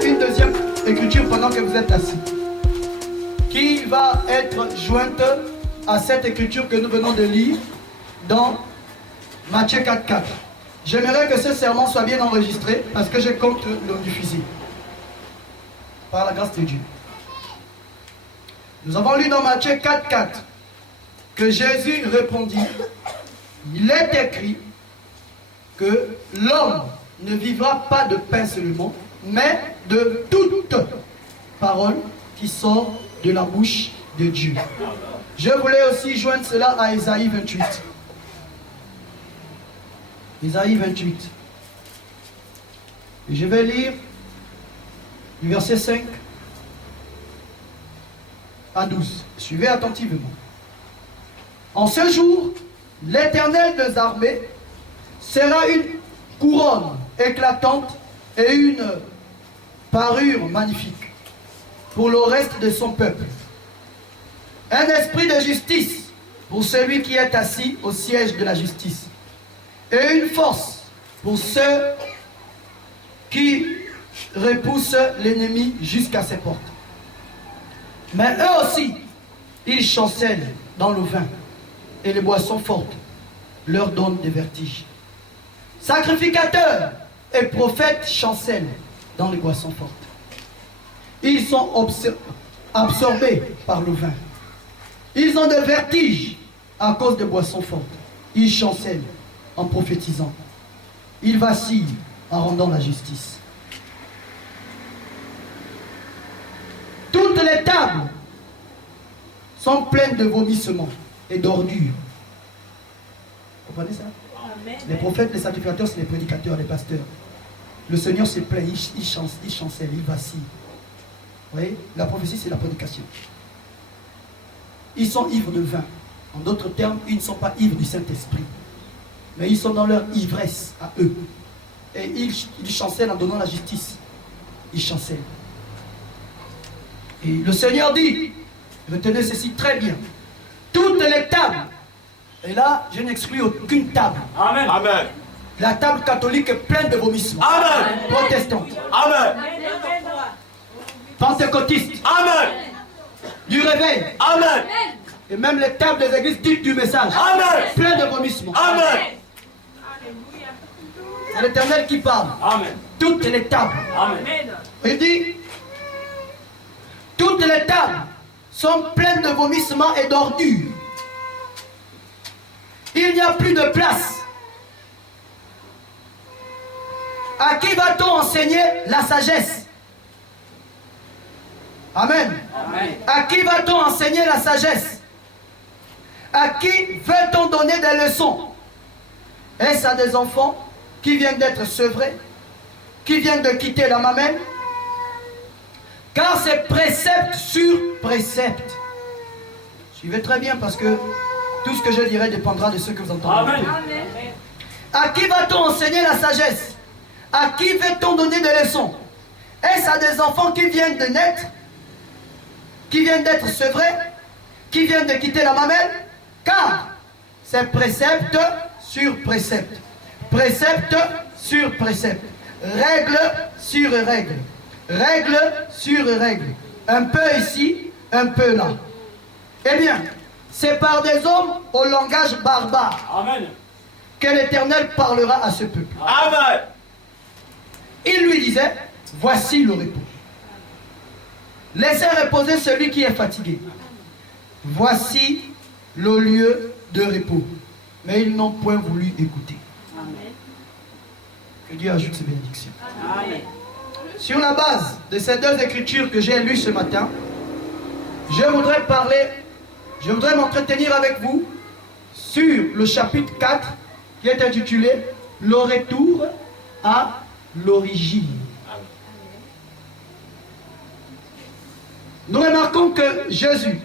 lire une deuxième écriture pendant que vous êtes assis, qui va être jointe à cette écriture que nous venons de lire dans Matthieu 4,4. J'aimerais que ce serment soit bien enregistré parce que je compte le diffuser. Par la grâce de Dieu. Nous avons lu dans Matthieu 4,4 que Jésus répondit, il est écrit que l'homme ne vivra pas de pain seulement, mais de toute parole qui sort de la bouche de Dieu. Je voulais aussi joindre cela à Ésaïe 28. Ésaïe 28. Et je vais lire du verset 5 à 12. Suivez attentivement. En ce jour, l'Éternel des armées sera une couronne éclatante et une parure magnifique pour le reste de son peuple. Un esprit de justice pour celui qui est assis au siège de la justice. Et une force pour ceux qui repoussent l'ennemi jusqu'à ses portes. Mais eux aussi, ils chancellent dans le vin, et les boissons fortes leur donnent des vertiges. Sacrificateurs et prophètes chancellent dans les boissons fortes. Ils sont absorbés par le vin. Ils ont des vertiges à cause des boissons fortes. Ils chancellent en prophétisant. Ils vacillent en rendant la justice. Toutes les tables sont pleines de vomissements et d'ordures. Vous comprenez ça? Amen. Les prophètes, les sacrificateurs, c'est les prédicateurs, les pasteurs. Le Seigneur se plaint, il chancelle, il vacille. Vous voyez? La prophétie, c'est la prédication. Ils sont ivres de vin. En d'autres termes, ils ne sont pas ivres du Saint-Esprit. Mais ils sont dans leur ivresse à eux. Et ils chancellent en donnant la justice. Ils chancellent. Et le Seigneur dit, retenez ceci très bien, toutes les tables, et là je n'exclus aucune table. Amen. Amen. La table catholique est pleine de vomissements. Amen. Protestante. Amen. Pentecôtiste. Amen. Du réveil. Amen. Et même les tables des églises dites du message. Amen. Plein de vomissements. Amen. C'est l'Éternel qui parle. Amen. Toutes les tables. Amen. Il dit, toutes les tables sont pleines de vomissements et d'ordures. Il n'y a plus de place. À qui va-t-on enseigner la sagesse? Amen. Amen. À qui va-t-on enseigner la sagesse? À qui veut-on donner des leçons? Est-ce à des enfants qui viennent d'être sevrés, qui viennent de quitter la mamelle? Car c'est précepte sur précepte. Suivez très bien parce que tout ce que je dirai dépendra de ce que vous entendez. Amen. À qui va-t-on enseigner la sagesse? À qui veut-on donner des leçons? Est-ce à des enfants qui viennent de naître, qui viennent d'être sevrés, qui viennent de quitter la mamelle? Car c'est précepte sur précepte. Précepte sur précepte. Règle sur règle. Règle sur règle. Un peu ici, un peu là. Eh bien, c'est par des hommes au langage barbare. Amen. Que l'Éternel parlera à ce peuple. Amen. Il lui disait, voici le repos. Laissez reposer celui qui est fatigué. Voici le lieu de repos. Mais ils n'ont point voulu écouter. Amen. Que Dieu ajoute ses bénédictions. Amen. Sur la base de ces deux écritures que j'ai lues ce matin, je voudrais m'entretenir avec vous sur le chapitre 4 qui est intitulé « Le retour à l'origine ». Nous remarquons que Jésus,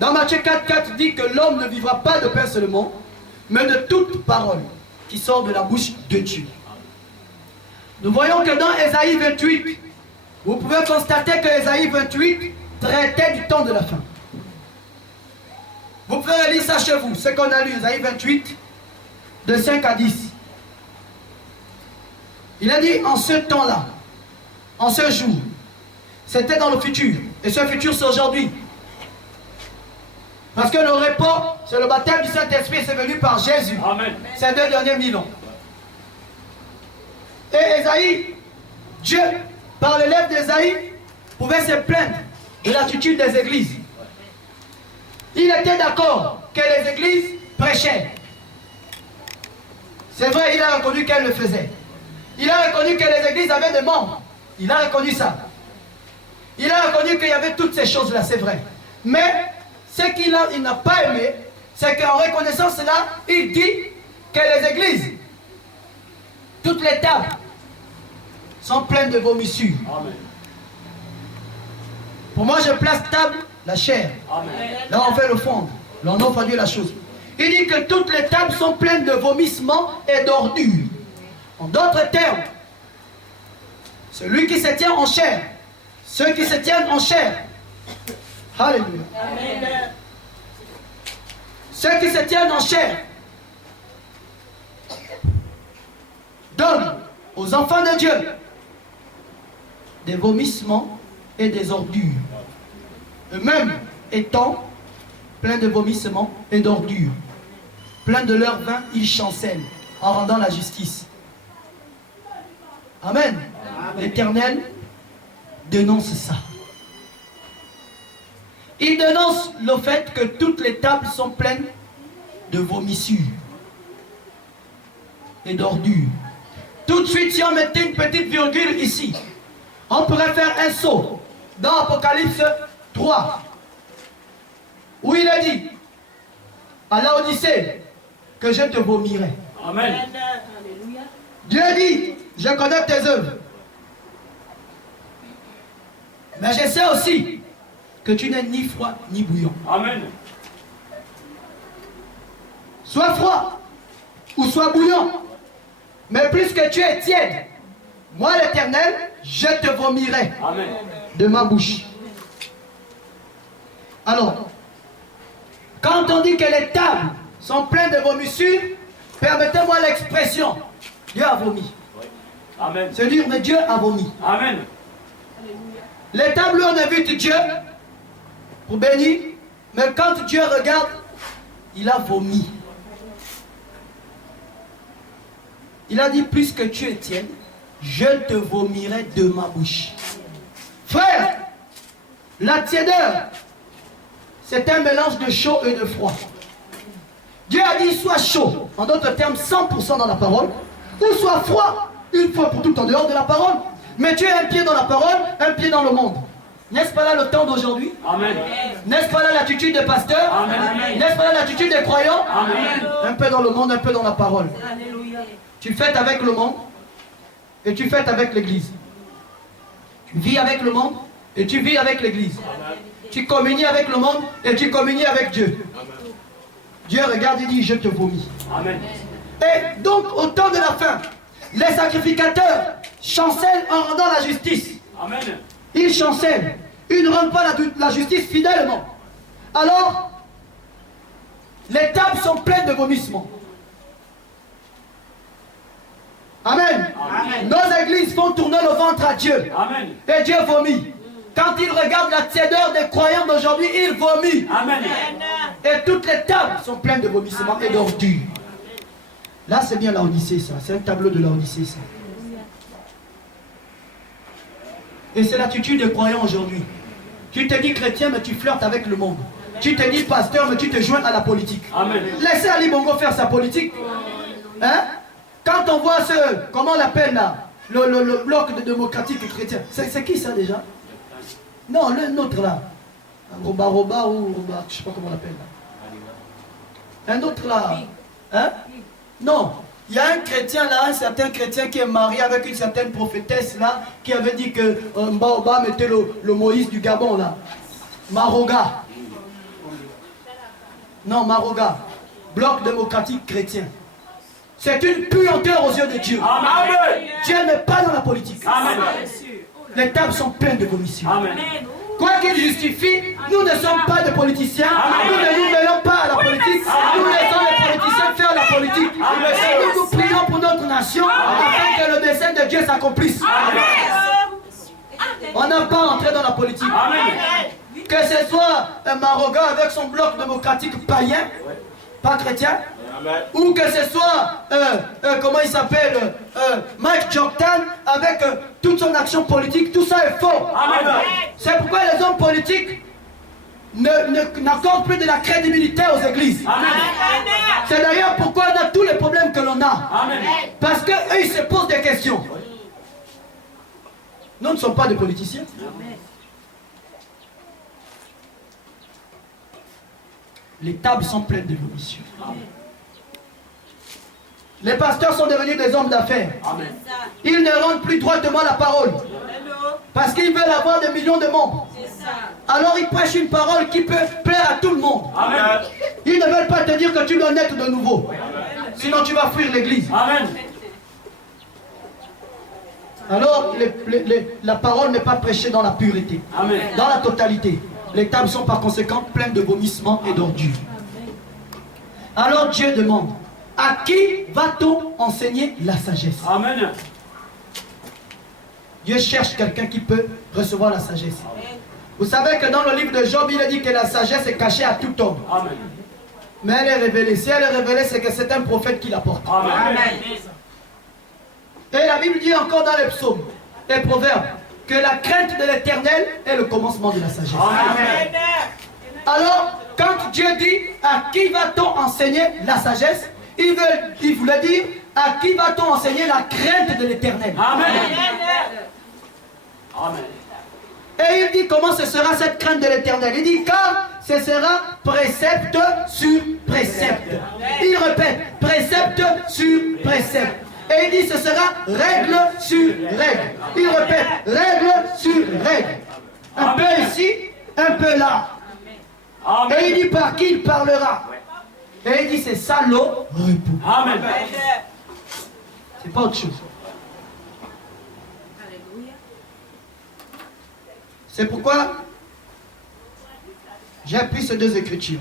dans Matthieu 4,4, dit que l'homme ne vivra pas de pain seulement, mais de toute parole qui sort de la bouche de Dieu. Nous voyons que dans Ésaïe 28, vous pouvez constater que Ésaïe 28 traitait du temps de la fin. Vous pouvez lire ça chez vous, ce qu'on a lu, Ésaïe 28, de 5 à 10. Il a dit, en ce temps-là, en ce jour. C'était dans le futur. Et ce futur, c'est aujourd'hui. Parce que le repos, c'est le baptême du Saint-Esprit, c'est venu par Jésus. Amen. Ces 2 derniers 1000 ans. Et Ésaïe, Dieu, par les lèvres d'Ésaïe, pouvait se plaindre de l'attitude des églises. Il était d'accord que les églises prêchaient. C'est vrai, il a reconnu qu'elles le faisaient. Il a reconnu que les églises avaient des membres. Il a reconnu ça. Il a reconnu qu'il y avait toutes ces choses-là, c'est vrai. Mais ce qu'il n'a pas aimé, c'est qu'en reconnaissant cela, il dit que les églises, toutes les tables, sont pleines de vomissures. Amen. Pour moi, je place table, la chair. Amen. Là, on fait le fond. Là, on offre à Dieu la chose. Il dit que toutes les tables sont pleines de vomissements et d'ordures. En d'autres termes, celui qui se tient en chair, ceux qui se tiennent en chair, alléluia. Amen. Ceux qui se tiennent en chair donnent aux enfants de Dieu des vomissements et des ordures. Eux-mêmes étant pleins de vomissements et d'ordures, pleins de leur vin, ils chancellent en rendant la justice. Amen. L'Éternel dénonce ça. Il dénonce le fait que toutes les tables sont pleines de vomissures et d'ordures. Tout de suite, si on mettait une petite virgule ici, on pourrait faire un saut dans Apocalypse 3, où il a dit à Laodicée que je te vomirai. Amen. Dieu dit, je connais tes œuvres. Mais je sais aussi que tu n'es ni froid ni bouillant. Amen. Sois froid ou sois bouillant. Mais puisque tu es tiède, moi l'Éternel, je te vomirai Amen. de ma bouche. Alors, quand on dit que les tables sont pleines de vomissures, permettez-moi l'expression, Dieu a vomi. Amen. C'est dire, mais Dieu a vomi. Amen. Les tables, on invite Dieu pour bénir, mais quand Dieu regarde, il a vomi. Il a dit, puisque tu es tiède, je te vomirai de ma bouche. Frère, la tiédeur, c'est un mélange de chaud et de froid. Dieu a dit, sois chaud, en d'autres termes, 100% dans la parole, ou sois froid, une fois pour toutes en dehors de la parole. Mais tu as un pied dans la parole, un pied dans le monde. N'est-ce pas là le temps d'aujourd'hui? Amen. N'est-ce pas là l'attitude des pasteurs? Amen. N'est-ce pas là l'attitude des croyants? Amen. Un peu dans le monde, un peu dans la parole. Alléluia. Tu fêtes avec le monde et tu fêtes avec l'église. Tu vis avec le monde et tu vis avec l'église. Tu communies avec le monde et tu communies avec Dieu. Dieu regarde et dit, je te vomis. Amen. Et donc, au temps de la fin, les sacrificateurs chancellent en rendant la justice. Amen. Ils chancellent. Ils ne rendent pas la justice fidèlement. Alors, les tables sont pleines de vomissements. Amen. Amen. Nos églises font tourner le ventre à Dieu. Amen. Et Dieu vomit. Quand il regarde la tiédeur des croyants d'aujourd'hui, il vomit. Amen. Et toutes les tables sont pleines de vomissements et d'ordures. Là, c'est bien Laodicée, ça. C'est un tableau de Laodicée, ça. Et c'est l'attitude des croyants aujourd'hui. Tu te dis chrétien, mais tu flirtes avec le monde. Tu te dis pasteur, mais tu te joins à la politique. Amen. Laissez Ali Bongo faire sa politique. Hein? Quand on voit ce, comment on l'appelle là, le bloc de démocratique et chrétien, c'est qui ça déjà? Non, l'autre là. Roba ou Roba, je sais pas comment on l'appelle là. Un autre là. Hein? Non. Il y a un chrétien là, un certain chrétien qui est marié avec une certaine prophétesse là, qui avait dit que Mbaoba mettait le Moïse du Gabon là. Maroga. Non, Maroga. Bloc démocratique chrétien. C'est une puanteur aux yeux de Dieu. Amen. Dieu n'est pas dans la politique. Amen. Les tables sont pleines de commissions. Amen. Quoi qu'il justifie, nous ne sommes pas des politiciens. Amen. Nous ne nous mêlons pas à la politique. Nous laissons les politiciens faire la politique. Amen. Et nous prions pour notre nation afin que le dessein de Dieu s'accomplisse. n'a pas entré dans la politique. Amen. Que ce soit un Marocain avec son bloc démocratique païen, pas chrétien, ou que ce soit, comment il s'appelle, Mike Jordan avec toute son action politique, tout ça est faux. C'est pourquoi les hommes politiques n'accordent plus de la crédibilité aux églises. C'est d'ailleurs pourquoi on a tous les problèmes que l'on a. Parce qu'eux, ils se posent des questions. Nous ne sommes pas des politiciens. Les tables sont pleines de vomissions. Les pasteurs sont devenus des hommes d'affaires. Ils ne rendent plus droitement la parole. Parce qu'ils veulent avoir des millions de membres. Alors ils prêchent une parole qui peut plaire à tout le monde. Ils ne veulent pas te dire que tu dois naître de nouveau. Sinon tu vas fuir l'église. Alors la parole n'est pas prêchée dans la pureté, dans la totalité. Les tables sont par conséquent pleines de vomissements et d'ordures. Alors Dieu demande, à qui va-t-on enseigner la sagesse? Amen. Dieu cherche quelqu'un qui peut recevoir la sagesse. Vous savez que dans le livre de Job, il a dit que la sagesse est cachée à tout homme. Amen. Mais elle est révélée. Si elle est révélée, c'est que c'est un prophète qui l'apporte. Amen. Et la Bible dit encore dans les psaumes, les proverbes, que la crainte de l'Éternel est le commencement de la sagesse. Amen. Alors, quand Dieu dit à qui va-t-on enseigner la sagesse, il voulait dire à qui va-t-on enseigner la crainte de l'Éternel. Amen. Amen. Et il dit comment ce sera cette crainte de l'Éternel. Il dit car ce sera précepte sur précepte. Il répète précepte sur précepte. Et il dit ce sera règle sur règle. Il répète règle sur règle. Un peu ici, un peu là. Amen. Et il dit par qui il parlera. Et il dit c'est ça le repos. Amen. C'est pas autre chose. C'est pourquoi j'ai pris ces deux écritures.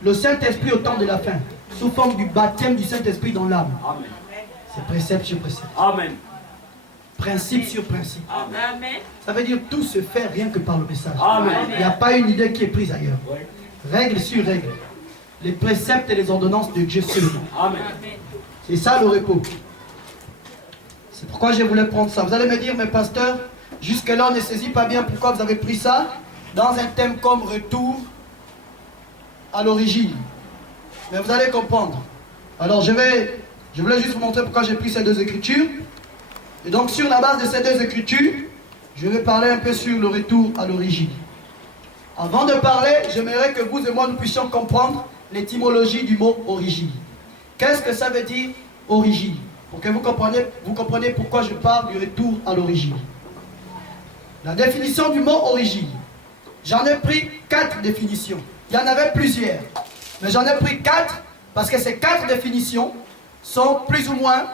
Le Saint-Esprit au temps de la fin, sous forme du baptême du Saint-Esprit dans l'âme. C'est précepte sur précepte. Amen. Principe sur principe. Amen. Ça veut dire tout se fait rien que par le message. Amen. Il n'y a pas une idée qui est prise ailleurs. Règle sur règle. Les préceptes et les ordonnances de Dieu seulement. Amen. C'est ça le repos. C'est pourquoi je voulais prendre ça. Vous allez me dire, mais pasteur, jusque-là on ne saisit pas bien pourquoi vous avez pris ça dans un thème comme retour à l'origine. Mais vous allez comprendre. Alors je voulais juste vous montrer pourquoi j'ai pris ces deux écritures. Et donc sur la base de ces deux écritures, je vais parler un peu sur le retour à l'origine. Avant de parler, j'aimerais que vous et moi nous puissions comprendre l'étymologie du mot origine. Qu'est-ce que ça veut dire origine? Pour que vous compreniez pourquoi je parle du retour à l'origine. La définition du mot origine. J'en ai pris 4 définitions. Il y en avait plusieurs. Mais j'en ai pris 4 parce que ces 4 définitions sont plus ou moins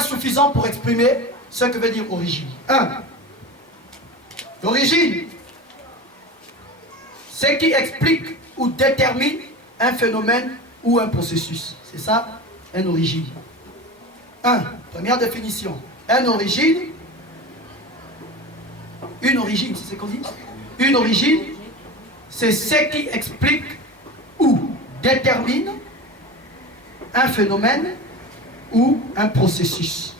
suffisantes pour exprimer ce que veut dire origine. 1. L'origine, c'est qui explique ou détermine un phénomène ou un processus. C'est ça, une origine. 1. Première définition. Une origine, c'est ce qu'on dit. Une origine, c'est ce qui explique ou détermine un phénomène ou un processus.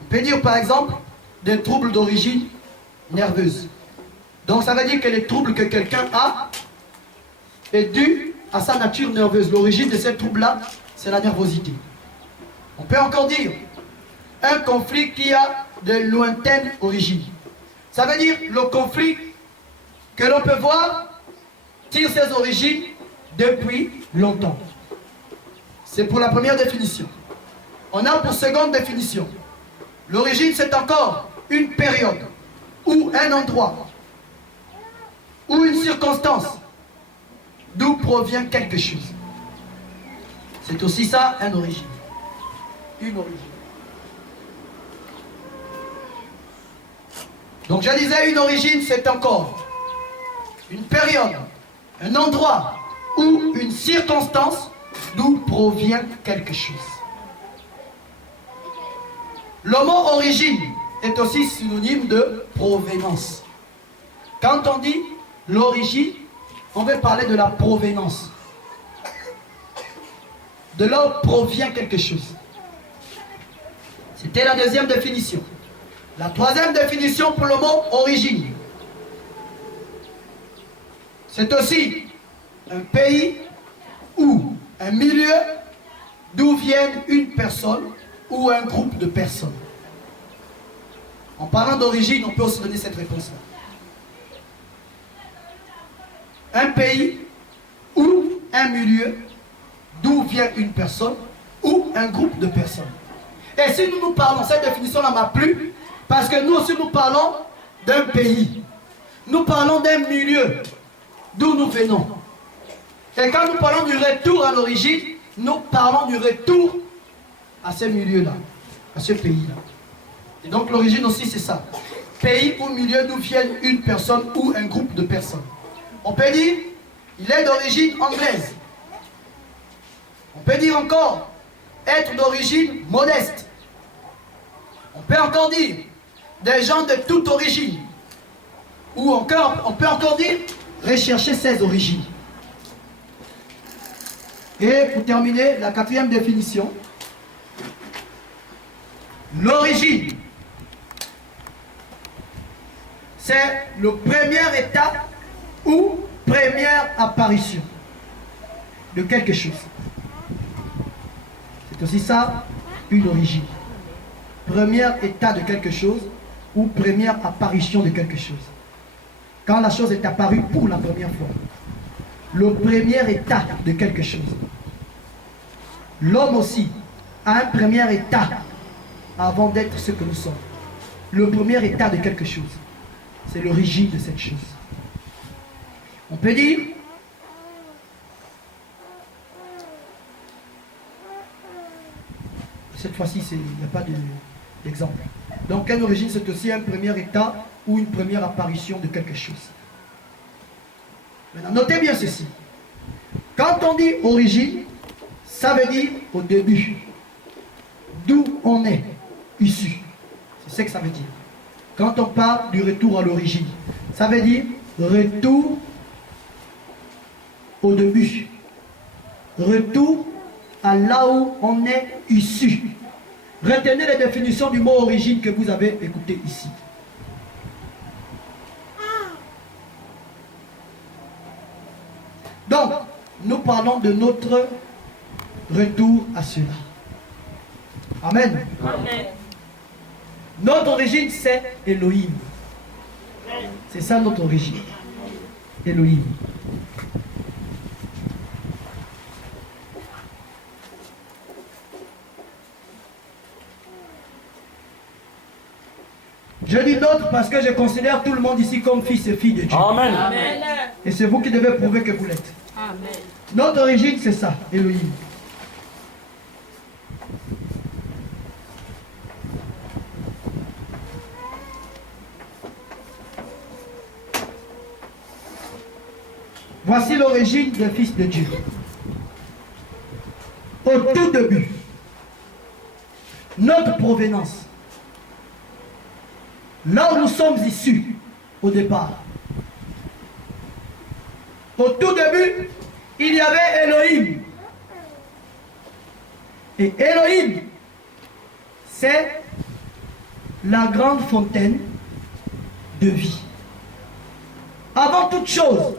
On peut dire par exemple des troubles d'origine nerveuse. Donc ça veut dire que les troubles que quelqu'un a est dû à sa nature nerveuse. L'origine de ces troubles-là, c'est la nervosité. On peut encore dire un conflit qui a de lointaines origines. Ça veut dire le conflit que l'on peut voir tire ses origines depuis longtemps. C'est pour la première définition. On a pour seconde définition. L'origine, c'est encore une période ou un endroit ou une circonstance d'où provient quelque chose. C'est aussi ça, une origine. Une origine. Donc je disais, une origine, c'est encore une période, un endroit ou une circonstance d'où provient quelque chose. Le mot origine est aussi synonyme de provenance. Quand on dit l'origine, on veut parler de la provenance. De là où provient quelque chose. C'était la deuxième définition. La troisième définition pour le mot origine. C'est aussi un pays ou un milieu d'où viennent une personne ou un groupe de personnes. En parlant d'origine, on peut aussi donner cette réponse-là. Un pays ou un milieu d'où vient une personne ou un groupe de personnes. Et si nous parlons, cette définition-là m'a plu, parce que nous aussi nous parlons d'un pays. Nous parlons d'un milieu d'où nous venons. Et quand nous parlons du retour à l'origine, nous parlons du retour à ce milieu-là, à ce pays-là. Et donc l'origine aussi c'est ça. Pays ou milieu d'où vient une personne ou un groupe de personnes. On peut dire, il est d'origine anglaise. On peut dire encore, être d'origine modeste. On peut encore dire, des gens de toute origine. Ou encore, on peut encore dire, rechercher ses origines. Et pour terminer, la quatrième définition. L'origine, c'est le premier état ou première apparition de quelque chose. C'est aussi ça, une origine. Premier état de quelque chose ou première apparition de quelque chose. Quand la chose est apparue pour la première fois. Le premier état de quelque chose. L'homme aussi a un premier état avant d'être ce que nous sommes. Le premier état de quelque chose. C'est l'origine de cette chose. On peut dire cette fois-ci, il n'y a pas d'exemple. Donc, une origine, c'est aussi un premier état ou une première apparition de quelque chose. Maintenant, notez bien ceci. Quand on dit origine, ça veut dire au début. D'où on est issu. C'est ce que ça veut dire. Quand on parle du retour à l'origine, ça veut dire retour au début. Retour à là où on est issu. Retenez les définitions du mot origine que vous avez écouté ici. Donc, nous parlons de notre retour à cela. Amen. Amen. Notre origine, c'est Elohim. C'est ça notre origine. Elohim. Je dis notre parce que je considère tout le monde ici comme fils et filles de Dieu. Amen. Amen. Et c'est vous qui devez prouver que vous l'êtes. Amen. Notre origine, c'est ça, Elohim. Voici l'origine des fils de Dieu. Au tout début, notre provenance, là où nous sommes issus au départ. Au tout début, il y avait Elohim. Et Elohim, c'est la grande fontaine de vie. Avant toute chose,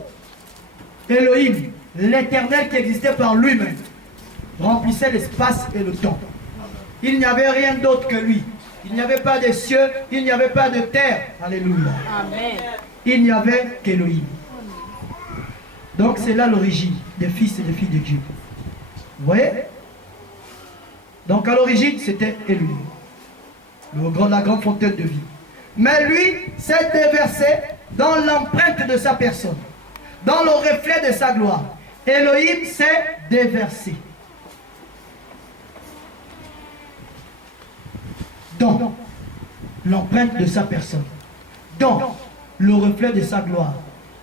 Elohim, l'éternel qui existait par lui-même, remplissait l'espace et le temps. Il n'y avait rien d'autre que lui. Il n'y avait pas de cieux, il n'y avait pas de terre. Alléluia. Amen. Il n'y avait qu'Elohim. Donc c'est là l'origine des fils et des filles de Dieu. Vous voyez? Donc à l'origine, c'était Elohim. La grande fontaine de vie. Mais lui s'est déversé dans l'empreinte de sa personne. Dans le reflet de sa gloire. Elohim s'est déversé. Dans l'empreinte de sa personne. Dans le reflet de sa gloire.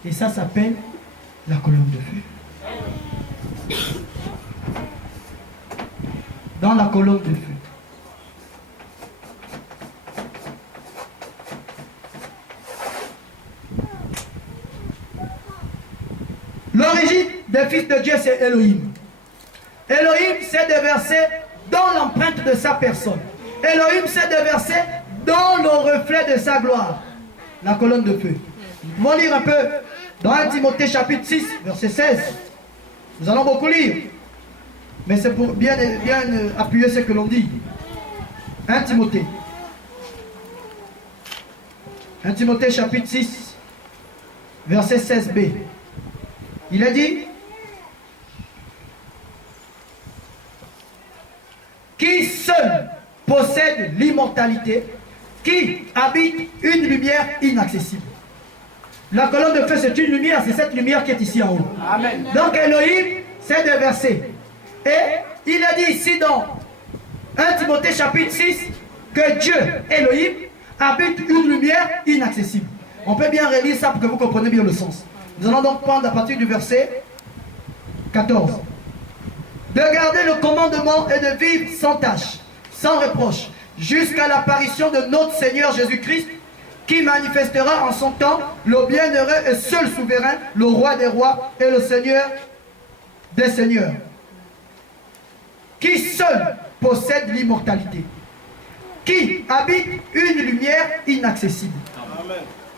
Et ça s'appelle la colonne de feu. Dans la colonne de feu. le Fils de Dieu, c'est Elohim. Elohim s'est déversé dans l'empreinte de sa personne. Elohim s'est déversé dans le reflet de sa gloire. La colonne de feu. Nous allons lire un peu dans 1 Timothée chapitre 6, verset 16. Nous allons beaucoup lire. Mais c'est pour bien appuyer ce que l'on dit. 1 Timothée. 1 Timothée chapitre 6, verset 16b. Il est dit, qui seul possède l'immortalité, qui habite une lumière inaccessible. La colonne de feu, c'est une lumière, c'est cette lumière qui est ici en haut. Amen. Donc Elohim s'est déversé. Et il a dit ici dans 1 Timothée chapitre 6 que Dieu, Elohim, habite une lumière inaccessible. On peut bien relire ça pour que vous compreniez bien le sens. Nous allons donc prendre à partir du verset 14. De garder le commandement et de vivre sans tâche, sans reproche, jusqu'à l'apparition de notre Seigneur Jésus-Christ, qui manifestera en son temps le bienheureux et seul souverain, le roi des rois et le Seigneur des seigneurs, qui seul possède l'immortalité, qui habite une lumière inaccessible.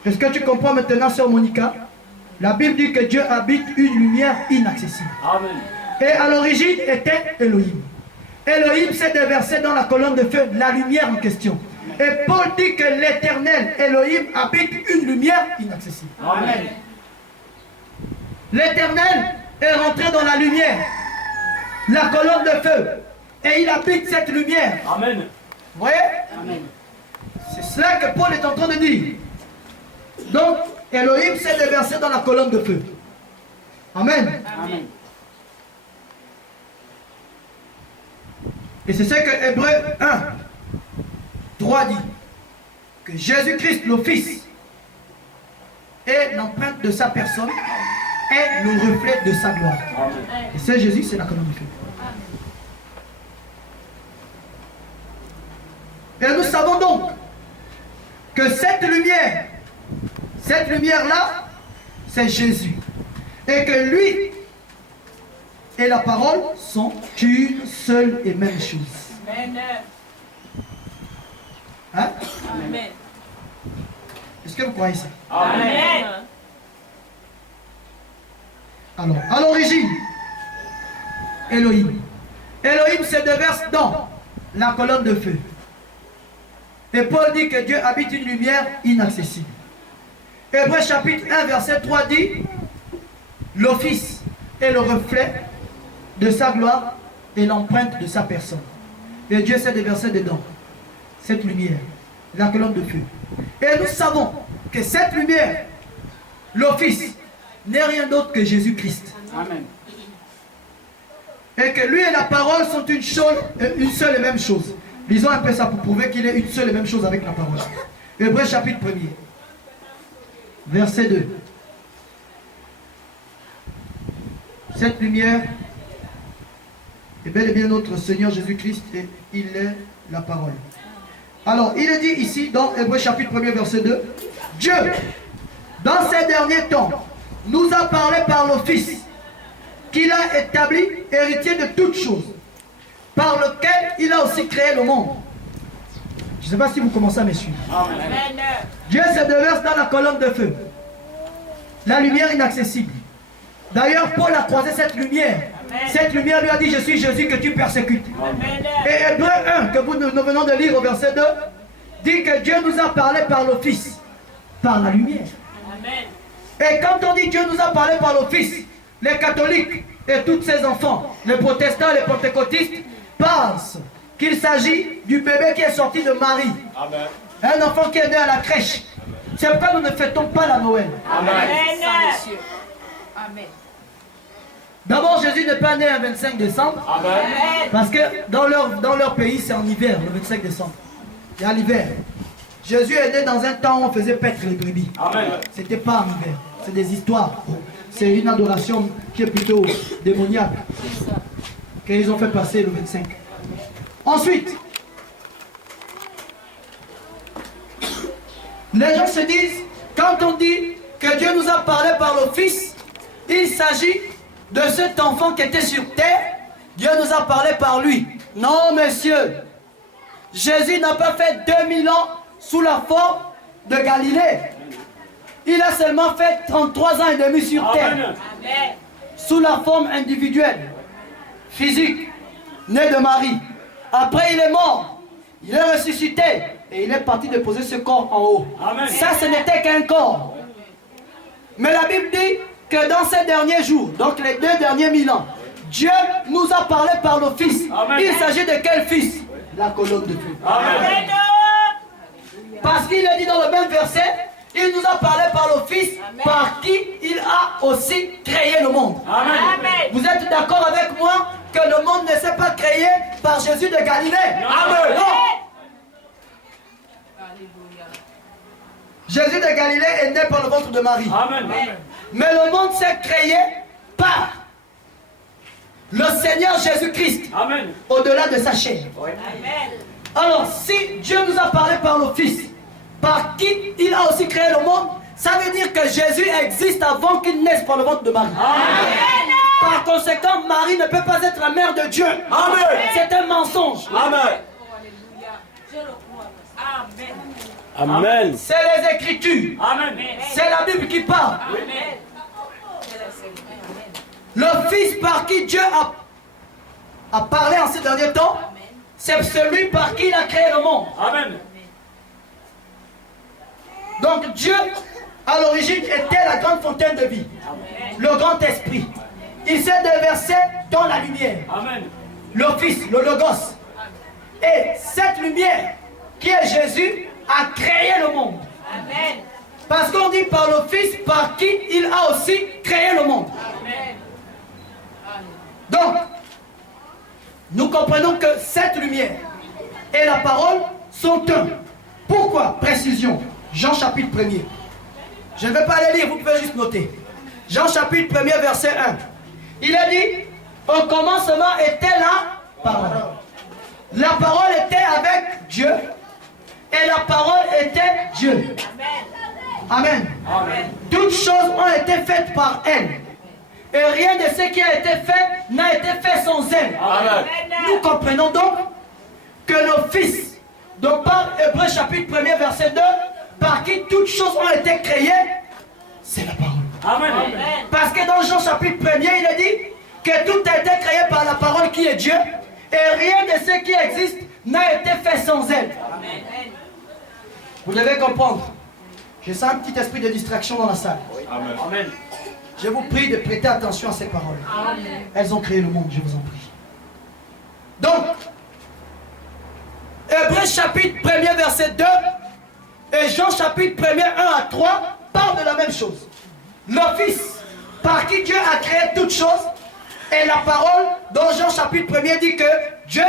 Est-ce que tu comprends maintenant, sœur Monica? La Bible dit que Dieu habite une lumière inaccessible. Amen. Et à l'origine était Elohim. Elohim s'est déversé dans la colonne de feu, la lumière en question. Et Paul dit que l'éternel Elohim habite une lumière inaccessible. Amen. L'éternel est rentré dans la lumière, la colonne de feu, et il habite cette lumière. Amen. Vous voyez? Amen. C'est cela que Paul est en train de dire. Donc, Elohim s'est déversé dans la colonne de feu. Amen. Amen. Et c'est ce que Hébreu 1, 3 dit. Que Jésus-Christ, le Fils, est l'empreinte de sa personne, est le reflet de sa gloire. Amen. Et c'est Jésus, c'est la colonne de feu. Et nous savons donc que cette lumière-là, c'est Jésus. Et que lui et la parole sont une seule et même chose. Amen. Hein? Amen. Est-ce que vous croyez ça? Amen. Alors, à l'origine, Elohim. Elohim se déverse dans la colonne de feu. Et Paul dit que Dieu habite une lumière inaccessible. Hébreux chapitre 1, verset 3 dit, le Fils est le reflet de sa gloire et l'empreinte de sa personne. Et Dieu s'est déversé dedans, cette lumière, la colonne de feu. Et nous savons que cette lumière, le Fils, n'est rien d'autre que Jésus-Christ. Amen. Et que lui et la parole sont une seule et même chose. Lisons un peu ça pour prouver qu'il est une seule et même chose avec la parole. Hébreux chapitre 1er, verset 2. Cette lumière est bel et bien notre Seigneur Jésus-Christ et il est la parole. Alors, il est dit ici dans Hébreux chapitre 1er, verset 2, Dieu, dans ces derniers temps, nous a parlé par le Fils, qu'il a établi héritier de toutes choses, par lequel il a aussi créé le monde. Je ne sais pas si vous commencez à me suivre. Amen. Dieu se déverse dans la colonne de feu, la lumière inaccessible. D'ailleurs, Paul a croisé cette lumière. Cette lumière lui a dit, je suis Jésus que tu persécutes. Amen. Et Hébreux 1, que nous venons de lire au verset 2, dit que Dieu nous a parlé par le Fils, par la lumière. Amen. Et quand on dit Dieu nous a parlé par le Fils, les catholiques et tous ses enfants, les protestants, les pentecôtistes, pensent qu'il s'agit du bébé qui est sorti de Marie. Amen. Un enfant qui est né à la crèche. C'est pourquoi nous ne fêtons pas la Noël. Amen. Amen. D'abord, Jésus n'est pas né un 25 décembre. Amen. Parce que dans leur pays, c'est en hiver, le 25 décembre. Il y a l'hiver. Jésus est né dans un temps où on faisait paître les brebis. Amen. C'était pas en hiver. C'est des histoires. C'est une adoration qui est plutôt démoniaque. Qu'ils ont fait passer le 25. Ensuite, les gens se disent, quand on dit que Dieu nous a parlé par le Fils, il s'agit de cet enfant qui était sur terre, Dieu nous a parlé par lui. Non, monsieur. Jésus n'a pas fait 2000 ans sous la forme de Galilée. Il a seulement fait 33 ans et demi sur terre. Amen. Sous la forme individuelle, physique, né de Marie. Après, il est mort. Il est ressuscité. Et il est parti déposer ce corps en haut. Amen. Ça, ce n'était qu'un corps. Mais la Bible dit que dans ces derniers jours, donc les 2 derniers 1000 ans, Dieu nous a parlé par le Fils. Amen. Il s'agit de quel Fils? La colonne de feu. Amen. Parce qu'il est dit dans le même verset, il nous a parlé par le Fils, par qui il a aussi créé le monde. Amen. Vous êtes d'accord avec moi que le monde ne s'est pas créé par Jésus de Galilée? Amen. Non. Jésus de Galilée est né par le ventre de Marie. Amen. Mais le monde s'est créé par le Seigneur Jésus-Christ, Amen. au-delà de sa chair. Amen. Alors, si Dieu nous a parlé par le Fils, par qui il a aussi créé le monde, ça veut dire que Jésus existe avant qu'il naisse par le ventre de Marie. Amen. Par conséquent, Marie ne peut pas être la mère de Dieu. Amen. C'est un mensonge. Amen. Amen. Amen. C'est les Écritures. Amen. C'est la Bible qui parle. Amen. Le Fils par qui Dieu a parlé en ces derniers temps, c'est celui par qui il a créé le monde. Amen. Donc Dieu, à l'origine, était la grande fontaine de vie. Le grand esprit. Il s'est déversé dans la lumière. Amen. Le Fils, le Logos. Et cette lumière, qui est Jésus, a créé le monde. Amen. Parce qu'on dit par le Fils, par qui il a aussi créé le monde. Amen. Donc, nous comprenons que cette lumière et la parole sont un. Pourquoi? Précision. Jean chapitre 1er. Je ne vais pas les lire, vous pouvez juste noter. Jean chapitre 1er, verset 1. Il a dit, au commencement était la parole. La parole était avec Dieu et la parole était Dieu. Amen. Amen. Toutes choses ont été faites par elle. Et rien de ce qui a été fait n'a été fait sans elle. Amen. Nous comprenons donc que le Fils, donc par Hébreux chapitre 1er, verset 2, par qui toutes choses ont été créées, c'est la parole. Amen. Parce que dans Jean chapitre 1er, il est dit que tout a été créé par la parole qui est Dieu, et rien de ce qui existe n'a été fait sans elle. Vous devez comprendre. Je sens un petit esprit de distraction dans la salle. Amen. Amen. Je vous prie de prêter attention à ces paroles. Elles ont créé le monde, je vous en prie. Donc, Hébreux chapitre 1er, verset 2, et Jean chapitre 1er, 1 à 3, parlent de la même chose. Le Fils, par qui Dieu a créé toutes choses, et la parole, dont Jean chapitre 1er dit que Dieu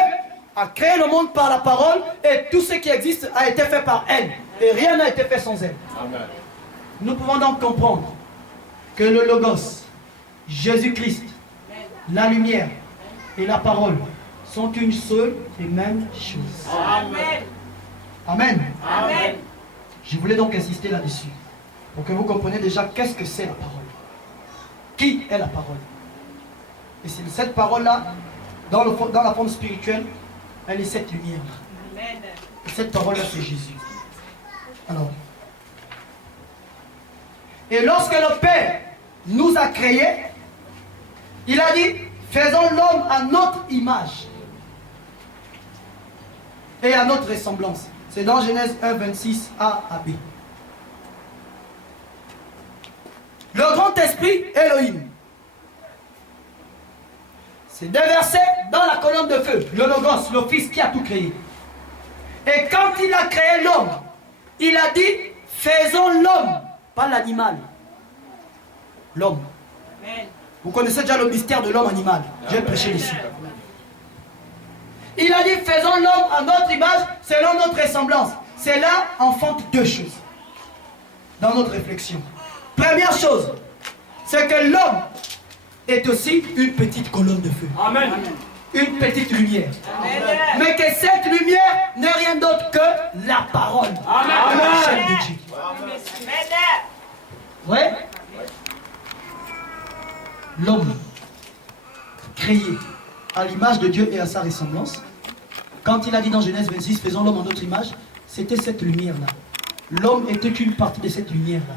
a créé le monde par la parole, et tout ce qui existe a été fait par elle. Et rien n'a été fait sans elle. Amen. Nous pouvons donc comprendre que le Logos, Jésus-Christ, la lumière et la parole sont une seule et même chose. Amen. Amen. Amen. Je voulais donc insister là-dessus, pour que vous compreniez déjà qu'est-ce que c'est la parole. Qui est la parole? Et c'est cette parole-là, dans la forme spirituelle, elle est cette lumière-là. Amen. Et cette parole-là, c'est Jésus. Alors, et lorsque le Père nous a créés, il a dit, faisons l'homme à notre image et à notre ressemblance. C'est dans Genèse 1, 26 A à B. Le grand esprit Elohim s'est déversé dans la colonne de feu, le Logos, le Fils qui a tout créé. Et quand il a créé l'homme, il a dit, faisons l'homme, pas l'animal. L'homme. Amen. Vous connaissez déjà le mystère de l'homme animal. J'ai prêché dessus. Il a dit, faisons l'homme à notre image, selon notre ressemblance. Cela enfante deux choses dans notre réflexion. Première chose, c'est que l'homme est aussi une petite colonne de feu. Amen. Une petite lumière. Amen. Mais que cette lumière n'est rien d'autre que la parole. Amen. La chaîne de Dieu. Amen. Ouais? L'homme créé à l'image de Dieu et à sa ressemblance, quand il a dit dans Genèse 26, faisons l'homme en notre image, c'était cette lumière-là. L'homme était une partie de cette lumière-là.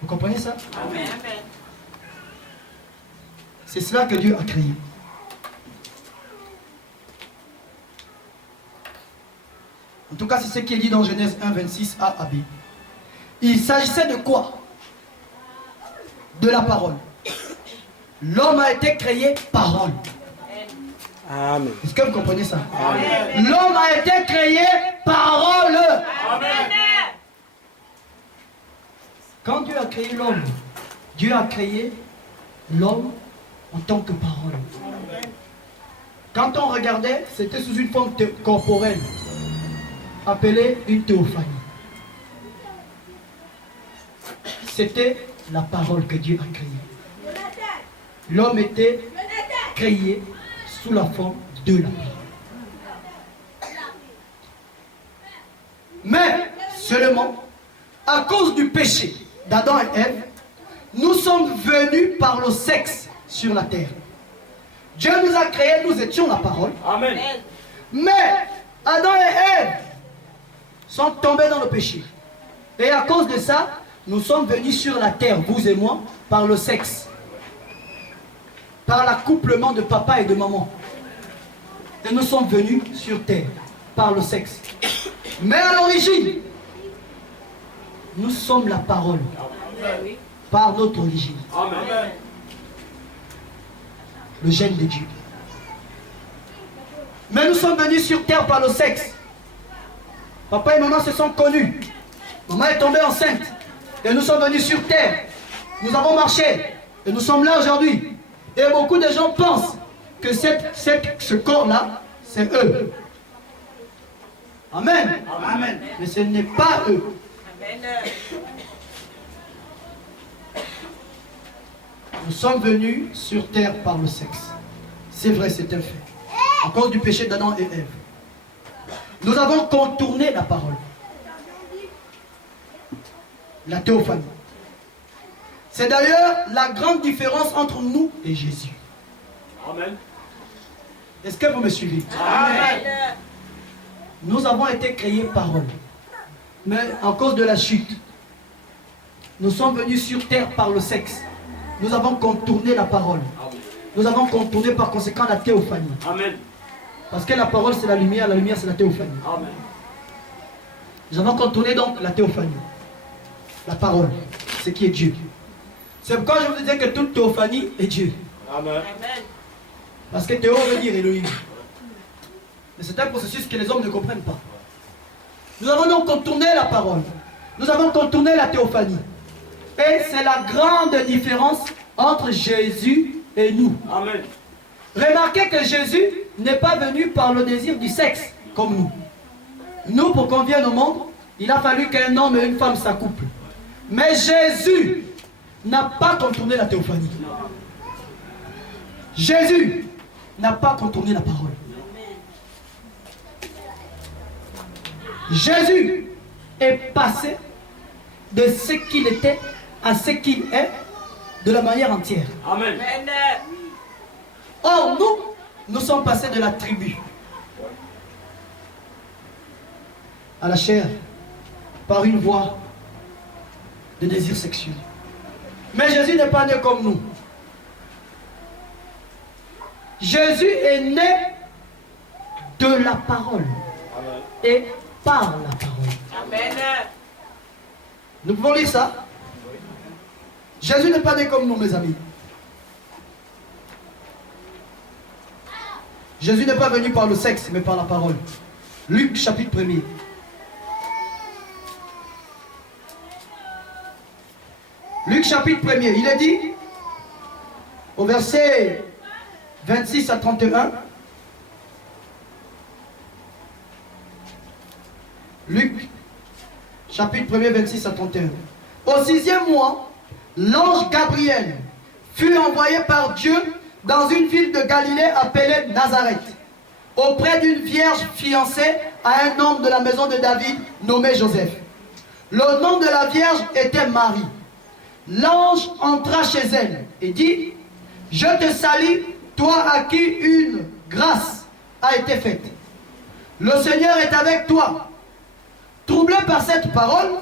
Vous comprenez ça? Amen. C'est cela que Dieu a créé. En tout cas, c'est ce qui est dit dans Genèse 1, 26 A à B. Il s'agissait de quoi? De la parole. L'homme a été créé parole. Amen. Est-ce que vous comprenez ça? L'homme a été créé parole. Amen. Quand Dieu a créé l'homme, Dieu a créé l'homme en tant que parole. Quand on regardait, c'était sous une forme corporelle, appelée une théophanie. C'était la parole que Dieu a créée. L'homme était créé sous la forme de la parole. Mais seulement, à cause du péché d'Adam et Ève, nous sommes venus par le sexe sur la terre. Dieu nous a créés, nous étions la parole. Amen. Mais Adam et Ève sont tombés dans le péché. Et à cause de ça, nous sommes venus sur la terre, vous et moi, par le sexe. Par l'accouplement de papa et de maman. Et nous sommes venus sur terre, par le sexe. Mais à l'origine, nous sommes la parole. Par notre origine. Amen. Le gène de Dieu. Mais nous sommes venus sur terre par le sexe. Papa et maman se sont connus. Maman est tombée enceinte. Et nous sommes venus sur terre. Nous avons marché. Et nous sommes là aujourd'hui. Et beaucoup de gens pensent que ce corps-là, c'est eux. Amen. Amen. Mais ce n'est pas eux. Amen. Nous sommes venus sur terre par le sexe. C'est vrai, c'est un fait. À cause du péché d'Adam et Ève. Nous avons contourné la parole. La théophanie. C'est d'ailleurs la grande différence entre nous et Jésus. Amen. Est-ce que vous me suivez? Amen. Nous avons été créés parole. Mais à cause de la chute, nous sommes venus sur terre par le sexe. Nous avons contourné la parole. Nous avons contourné par conséquent la théophanie. Amen. Parce que la parole c'est la lumière c'est la théophanie. Amen. Nous avons contourné donc la théophanie. La parole, ce qui est Dieu. C'est pourquoi je vous disais que toute théophanie est Dieu. Amen. Amen. Parce que théo veut dire Elohim. Mais c'est un processus que les hommes ne comprennent pas. Nous avons donc contourné la parole. Nous avons contourné la théophanie. Et c'est la grande différence entre Jésus et nous. Amen. Remarquez que Jésus n'est pas venu par le désir du sexe, comme nous. Nous, pour qu'on vienne au monde, il a fallu qu'un homme et une femme s'accouplent. Mais Jésus n'a pas contourné la théophanie. Jésus n'a pas contourné la parole. Jésus est passé de ce qu'il était à ce qu'il est de la manière entière. Amen. Amen. Or, nous sommes passés de la tribu à la chair par une voie de désir sexuel. Mais Jésus n'est pas né comme nous. Jésus est né de la parole et par la parole. Amen. Nous pouvons lire ça. Jésus n'est pas né comme nous, mes amis. Jésus n'est pas venu par le sexe, mais par la parole. Luc chapitre 1er. Luc chapitre 1er, il est dit, au verset 26 à 31, Luc chapitre 1er, 26 à 31. Au 6e mois, l'ange Gabriel fut envoyé par Dieu dans une ville de Galilée appelée Nazareth, auprès d'une vierge fiancée à un homme de la maison de David nommé Joseph. Le nom de la vierge était Marie. l'ange entra chez elle et dit, je te salue, toi à qui une grâce a été faite. Le Seigneur est avec toi. Troublée par cette parole,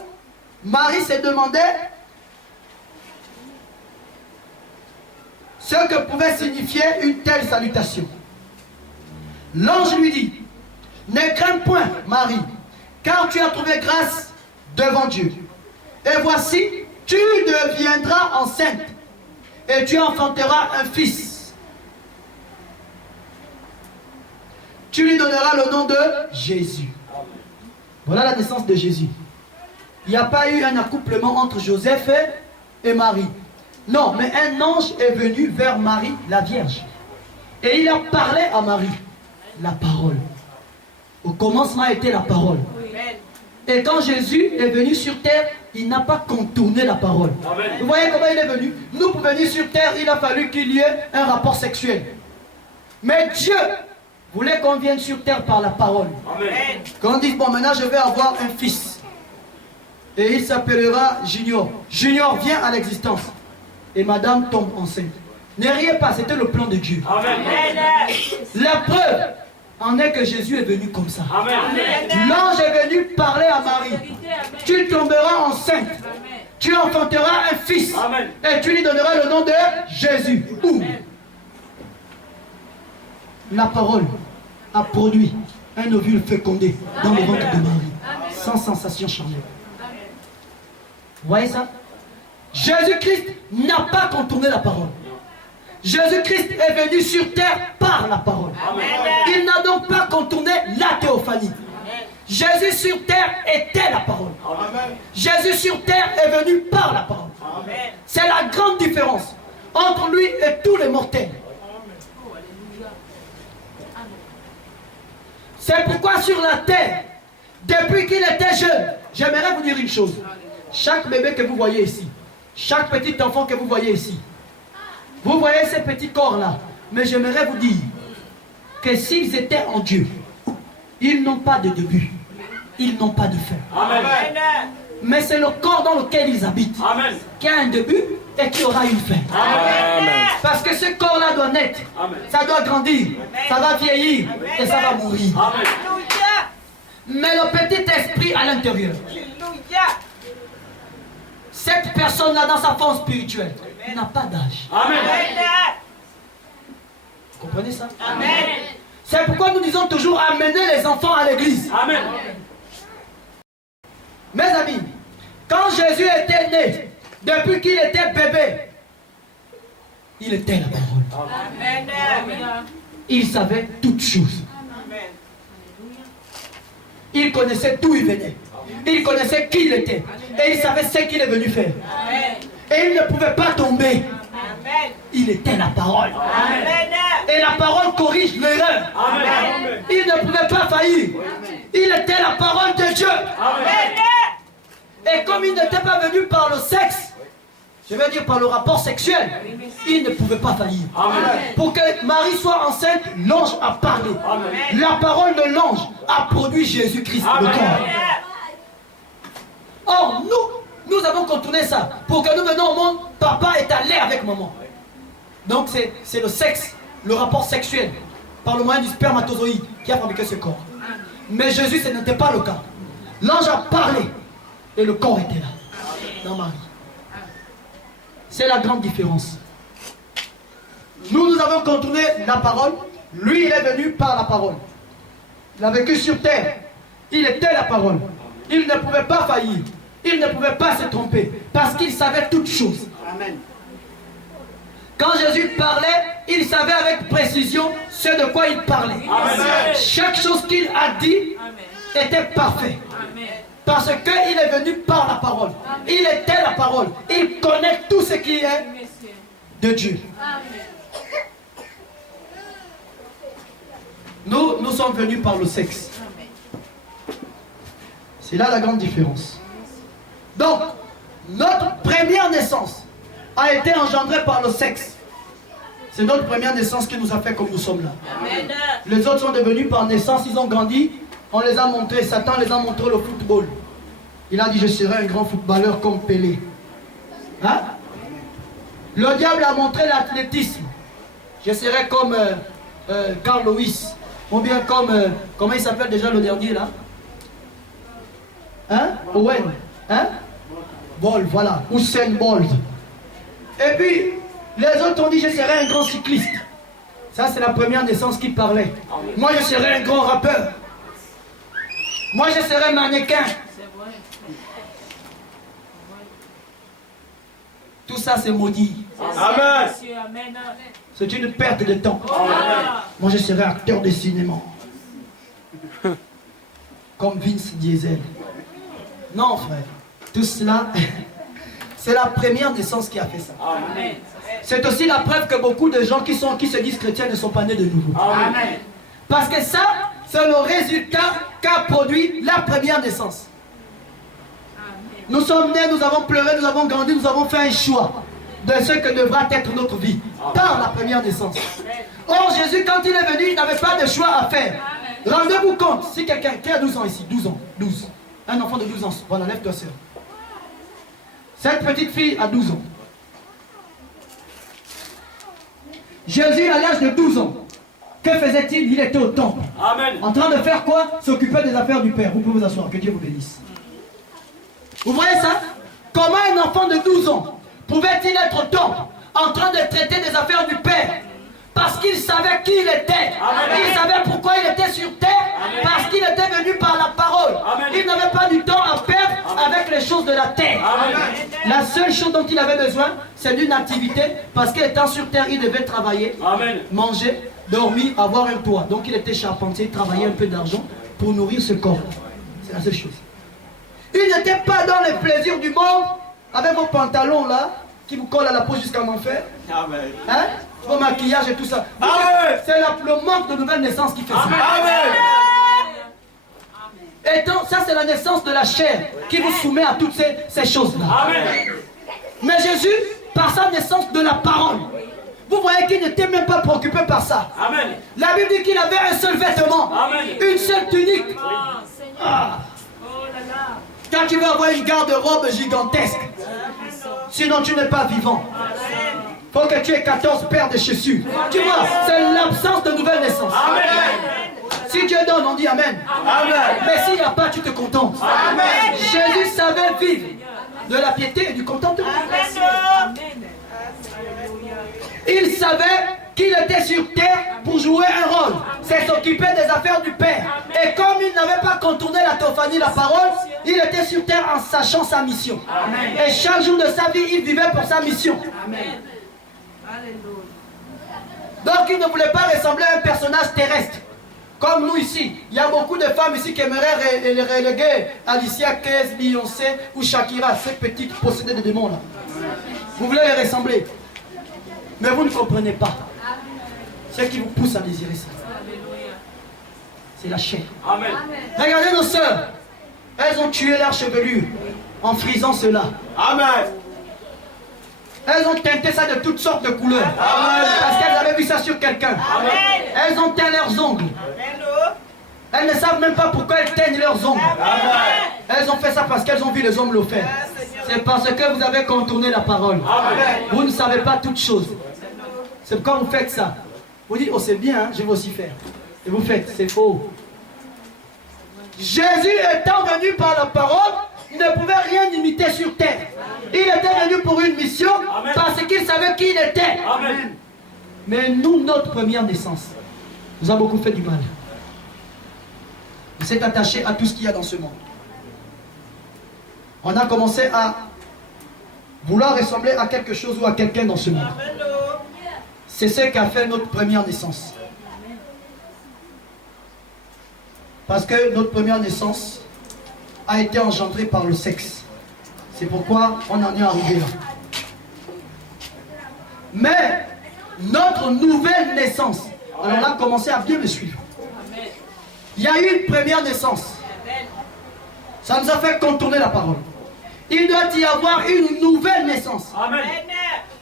Marie se demandait ce que pouvait signifier une telle salutation. L'ange lui dit, ne crains point, Marie, car tu as trouvé grâce devant Dieu. Et voici, tu deviendras enceinte et tu enfanteras un fils. Tu lui donneras le nom de Jésus. Voilà la naissance de Jésus. Il n'y a pas eu un accouplement entre Joseph et Marie. Non, mais un ange est venu vers Marie, la Vierge. Et il a parlé à Marie. La parole. Au commencement était la parole. Et quand Jésus est venu sur terre, il n'a pas contourné la parole. Amen. Vous voyez comment il est venu? Nous, pour venir sur terre, il a fallu qu'il y ait un rapport sexuel. Mais Dieu voulait qu'on vienne sur terre par la parole. Amen. Quand on dit, bon, maintenant je vais avoir un fils. Et il s'appellera Junior. Junior vient à l'existence. Et madame tombe enceinte. Ne riez pas, c'était le plan de Dieu. Amen. La preuve en est que Jésus est venu comme ça. L'ange est venu parler à Marie. Tu tomberas enceinte. Amen. Tu enfanteras un fils. Amen. Et tu lui donneras le nom de Jésus. Où la parole a produit un ovule fécondé dans le ventre de Marie. Sans sensation charnelle. Vous voyez ça? Jésus-Christ n'a pas contourné la parole. Jésus-Christ est venu sur terre par la parole. Amen. Il n'a donc pas contourné la théophanie. Amen. Jésus sur terre était la parole. Amen. Jésus sur terre est venu par la parole. C'est la grande différence entre lui et tous les mortels. C'est pourquoi sur la terre, depuis qu'il était jeune, j'aimerais vous dire une chose. Chaque bébé que vous voyez ici, chaque petit enfant que vous voyez ici, vous voyez ces petits corps-là. Mais j'aimerais vous dire que s'ils étaient en Dieu, ils n'ont pas de début. Ils n'ont pas de fin. Amen. Mais c'est le corps dans lequel ils habitent. Amen. Qui a un début et qui aura une fin. Amen. Parce que ce corps-là doit naître. Amen. Ça doit grandir. Amen. Ça va vieillir. Amen. Et ça va mourir. Amen. Mais le petit esprit à l'intérieur, cette personne-là dans sa forme spirituelle, n'a pas d'âge. Amen. Vous comprenez ça? Amen. C'est pourquoi nous disons toujours amener les enfants à l'église. Amen. Mes amis, quand Jésus était né, depuis qu'il était bébé, il était la parole. Amen. Il savait toutes choses. Amen. Il connaissait d'où il venait. Il connaissait qui il était. Et il savait ce qu'il est venu faire. Amen. Et il ne pouvait pas tomber. Amen. Il était la parole. Amen. Et la parole corrige l'erreur. Il ne pouvait pas faillir. Amen. Il était la parole de Dieu. Amen. Et comme il n'était pas venu par le sexe, je veux dire par le rapport sexuel, il ne pouvait pas faillir. Amen. Pour que Marie soit enceinte, l'ange a parlé. Amen. La parole de l'ange a produit Jésus-Christ, le corps. Or, nous avons contourné ça. Pour que nous venions au monde, papa est allé avec maman. Donc c'est le sexe, le rapport sexuel, par le moyen du spermatozoïde, qui a fabriqué ce corps. Mais Jésus, ce n'était pas le cas. L'ange a parlé et le corps était là, dans Marie. C'est la grande différence. Nous avons contourné la parole. Lui, il est venu par la parole. Il a vécu sur terre. Il était la parole. Il ne pouvait pas faillir. Il ne pouvait pas se tromper. Parce qu'il savait toutes choses. Amen. Quand Jésus parlait, il savait avec précision ce de quoi il parlait. Amen. Chaque chose qu'il a dit était parfait. Amen. Parce qu'il est venu par la parole. Amen. Il était la parole. Il connaît tout ce qui est de Dieu. Amen. Nous sommes venus par le sexe. C'est là la grande différence. Donc, notre première naissance a été engendrée par le sexe. C'est notre première naissance qui nous a fait comme nous sommes là. Amen. Les autres sont devenus par naissance, ils ont grandi. On les a montrés, Satan les a montré le football. Il a dit, je serai un grand footballeur comme Pelé. Hein? Le diable a montré l'athlétisme. Je serai comme Carl Lewis. Ou bien comme, comment il s'appelle déjà le dernier là? Hein? Owen. Hein? Bolt, voilà. Usain Bolt. Et puis, les autres ont dit je serai un grand cycliste. Ça, c'est la première naissance qui parlait. Moi, je serai un grand rappeur. Moi, je serai mannequin. Tout ça, c'est maudit. Amen. C'est une perte de temps. Moi, je serai acteur de cinéma. Comme Vince Diesel. Non, frère. Tout cela, c'est la première naissance qui a fait ça. C'est aussi la preuve que beaucoup de gens qui se disent chrétiens ne sont pas nés de nouveau. Amen. Parce que ça, c'est le résultat qu'a produit la première naissance. Nous sommes nés, nous avons pleuré, nous avons grandi, nous avons fait un choix de ce que devra être notre vie par la première naissance. Or, Jésus, quand il est venu, il n'avait pas de choix à faire. Rendez-vous compte, si quelqu'un qui a 12 ans ici, 12 ans, 12, un enfant de 12 ans, voilà, lève-toi sœur. Cette petite fille a 12 ans. Jésus, à l'âge de 12 ans, que faisait-il? Il était au temple. Amen. En train de faire quoi? S'occuper des affaires du Père. Vous pouvez vous asseoir, que Dieu vous bénisse. Vous voyez ça? Comment un enfant de 12 ans pouvait-il être au temple en train de traiter des affaires du Père? Parce qu'il savait qui il était. Amen. Il savait pourquoi il était sur terre. Amen. Parce qu'il était venu par la parole. Amen. Il n'avait pas du temps à perdre avec les choses de la terre. Amen. La seule chose dont il avait besoin, c'est d'une activité. Parce qu'étant sur terre, il devait travailler, Amen. Manger, dormir, avoir un toit. Donc il était charpentier, il travaillait un peu d'argent pour nourrir ce corps. C'est la seule chose. Il n'était pas dans les plaisirs du monde, avec vos pantalons là, qui vous collent à la peau jusqu'à l'enfer. Amen. Hein? Vos maquillages et tout ça. C'est le manque de nouvelle naissance qui fait ça. Amen. Et donc, ça c'est la naissance de la chair qui vous soumet à toutes ces choses-là. Mais Jésus, par sa naissance de la parole, vous voyez qu'il n'était même pas préoccupé par ça. Amen. La Bible dit qu'il avait un seul vêtement, Amen. Une seule tunique. Ah. Quand tu veux avoir une garde-robe gigantesque, sinon tu n'es pas vivant. Il faut que tu aies 14 paires de chaussures. Tu vois, c'est l'absence de nouvelle naissance. Amen. Si Dieu donne, on dit Amen. Amen. Mais s'il n'y a pas, tu te contentes. Amen. Jésus savait vivre de la piété et du contentement. Amen. Il savait qu'il était sur terre pour jouer un rôle. C'est s'occuper des affaires du Père. Et comme il n'avait pas contourné la théophanie, la parole, il était sur terre en sachant sa mission. Amen. Et chaque jour de sa vie, il vivait pour sa mission. Amen. Donc il ne voulait pas ressembler à un personnage terrestre. Comme nous ici. Il y a beaucoup de femmes ici qui aimeraient reléguer Alicia Keys, Beyoncé ou Shakira, ces petites possédées de démons là. Vous voulez les ressembler. Mais vous ne comprenez pas. Ce qui vous pousse à désirer ça, c'est la chair. Amen. Regardez nos sœurs. Elles ont tué leur chevelure en frisant cela. Amen. Elles ont teinté ça de toutes sortes de couleurs. Amen. Parce qu'elles avaient vu ça sur quelqu'un. Elles ont teint leurs ongles. Elles ne savent même pas pourquoi elles teignent leurs ongles. Amen. Elles ont fait ça parce qu'elles ont vu les hommes le faire. C'est parce que vous avez contourné la parole. Amen. Vous ne savez pas toutes choses. C'est quand vous faites ça. Vous dites, oh c'est bien, hein, je vais aussi faire. Et vous faites, c'est faux. Jésus étant venu par la parole, il ne pouvait rien imiter sur terre. Il était venu pour une mission. Amen. Parce qu'il savait qui il était. Amen. Mais nous, notre première naissance, nous a beaucoup fait du mal. On s'est attaché à tout ce qu'il y a dans ce monde. On a commencé à vouloir ressembler à quelque chose ou à quelqu'un dans ce monde. C'est ce qu'a fait notre première naissance. Parce que notre première naissance a été engendrée par le sexe. C'est pourquoi on en est arrivé là. Mais notre nouvelle naissance, alors là, commencez à bien me suivre. Il y a eu une première naissance. Ça nous a fait contourner la parole. Il doit y avoir une nouvelle naissance. Amen.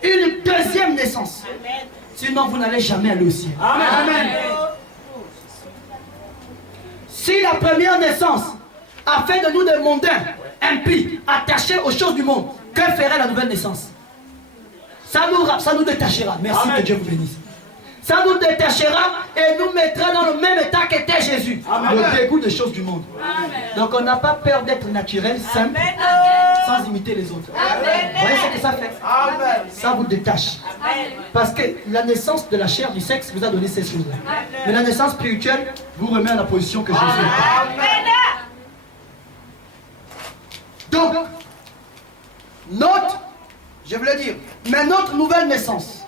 Une deuxième naissance. Amen. Sinon, vous n'allez jamais aller au ciel. Amen. Amen. Si la première naissance a fait de nous des mondains, impies, attachés aux choses du monde, Que ferait la nouvelle naissance? Ça nous détachera. Merci, Amen. que Dieu vous bénisse. Ça nous détachera et nous mettra dans le même état qu'était Jésus. Amen. Le dégoût des choses du monde. Amen. Donc on n'a pas peur d'être naturel, simple, Amen. sans imiter les autres. Amen. Vous voyez ce que ça fait? Ça vous détache. Amen. Parce que la naissance de la chair, du sexe, vous a donné ces choses-là. Mais la naissance spirituelle vous remet à la position que Jésus est. Amen. Donc, je voulais dire, mais notre nouvelle naissance,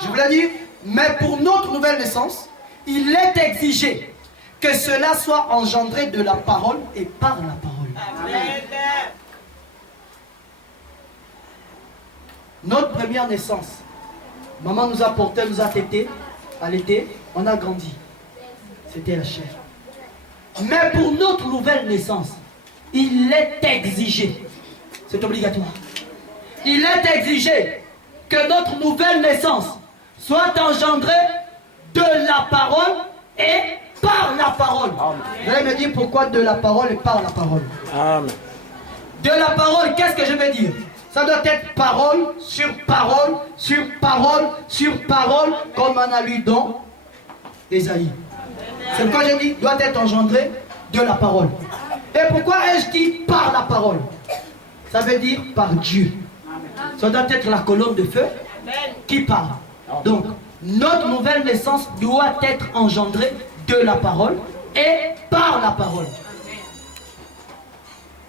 je voulais dire, mais pour notre nouvelle naissance, il est exigé que cela soit engendré de la parole et par la parole. Amen. Notre première naissance, maman nous a porté, nous a tété, allaité, on a grandi. C'était la chair. Mais pour notre nouvelle naissance, il est exigé, c'est obligatoire, il est exigé que notre nouvelle naissance soit engendrée de la parole et par la parole. Vous allez me dire pourquoi de la parole et par la parole. Amen. De la parole, qu'est-ce que je veux dire? Ça doit être parole sur parole, sur parole, sur parole, comme on a lu dans Ésaïe. C'est pourquoi je dis, doit être engendré de la parole. Et pourquoi ai-je dit par la parole? Ça veut dire par Dieu. Ça doit être la colonne de feu qui parle. Donc, notre nouvelle naissance doit être engendrée de la parole et par la parole.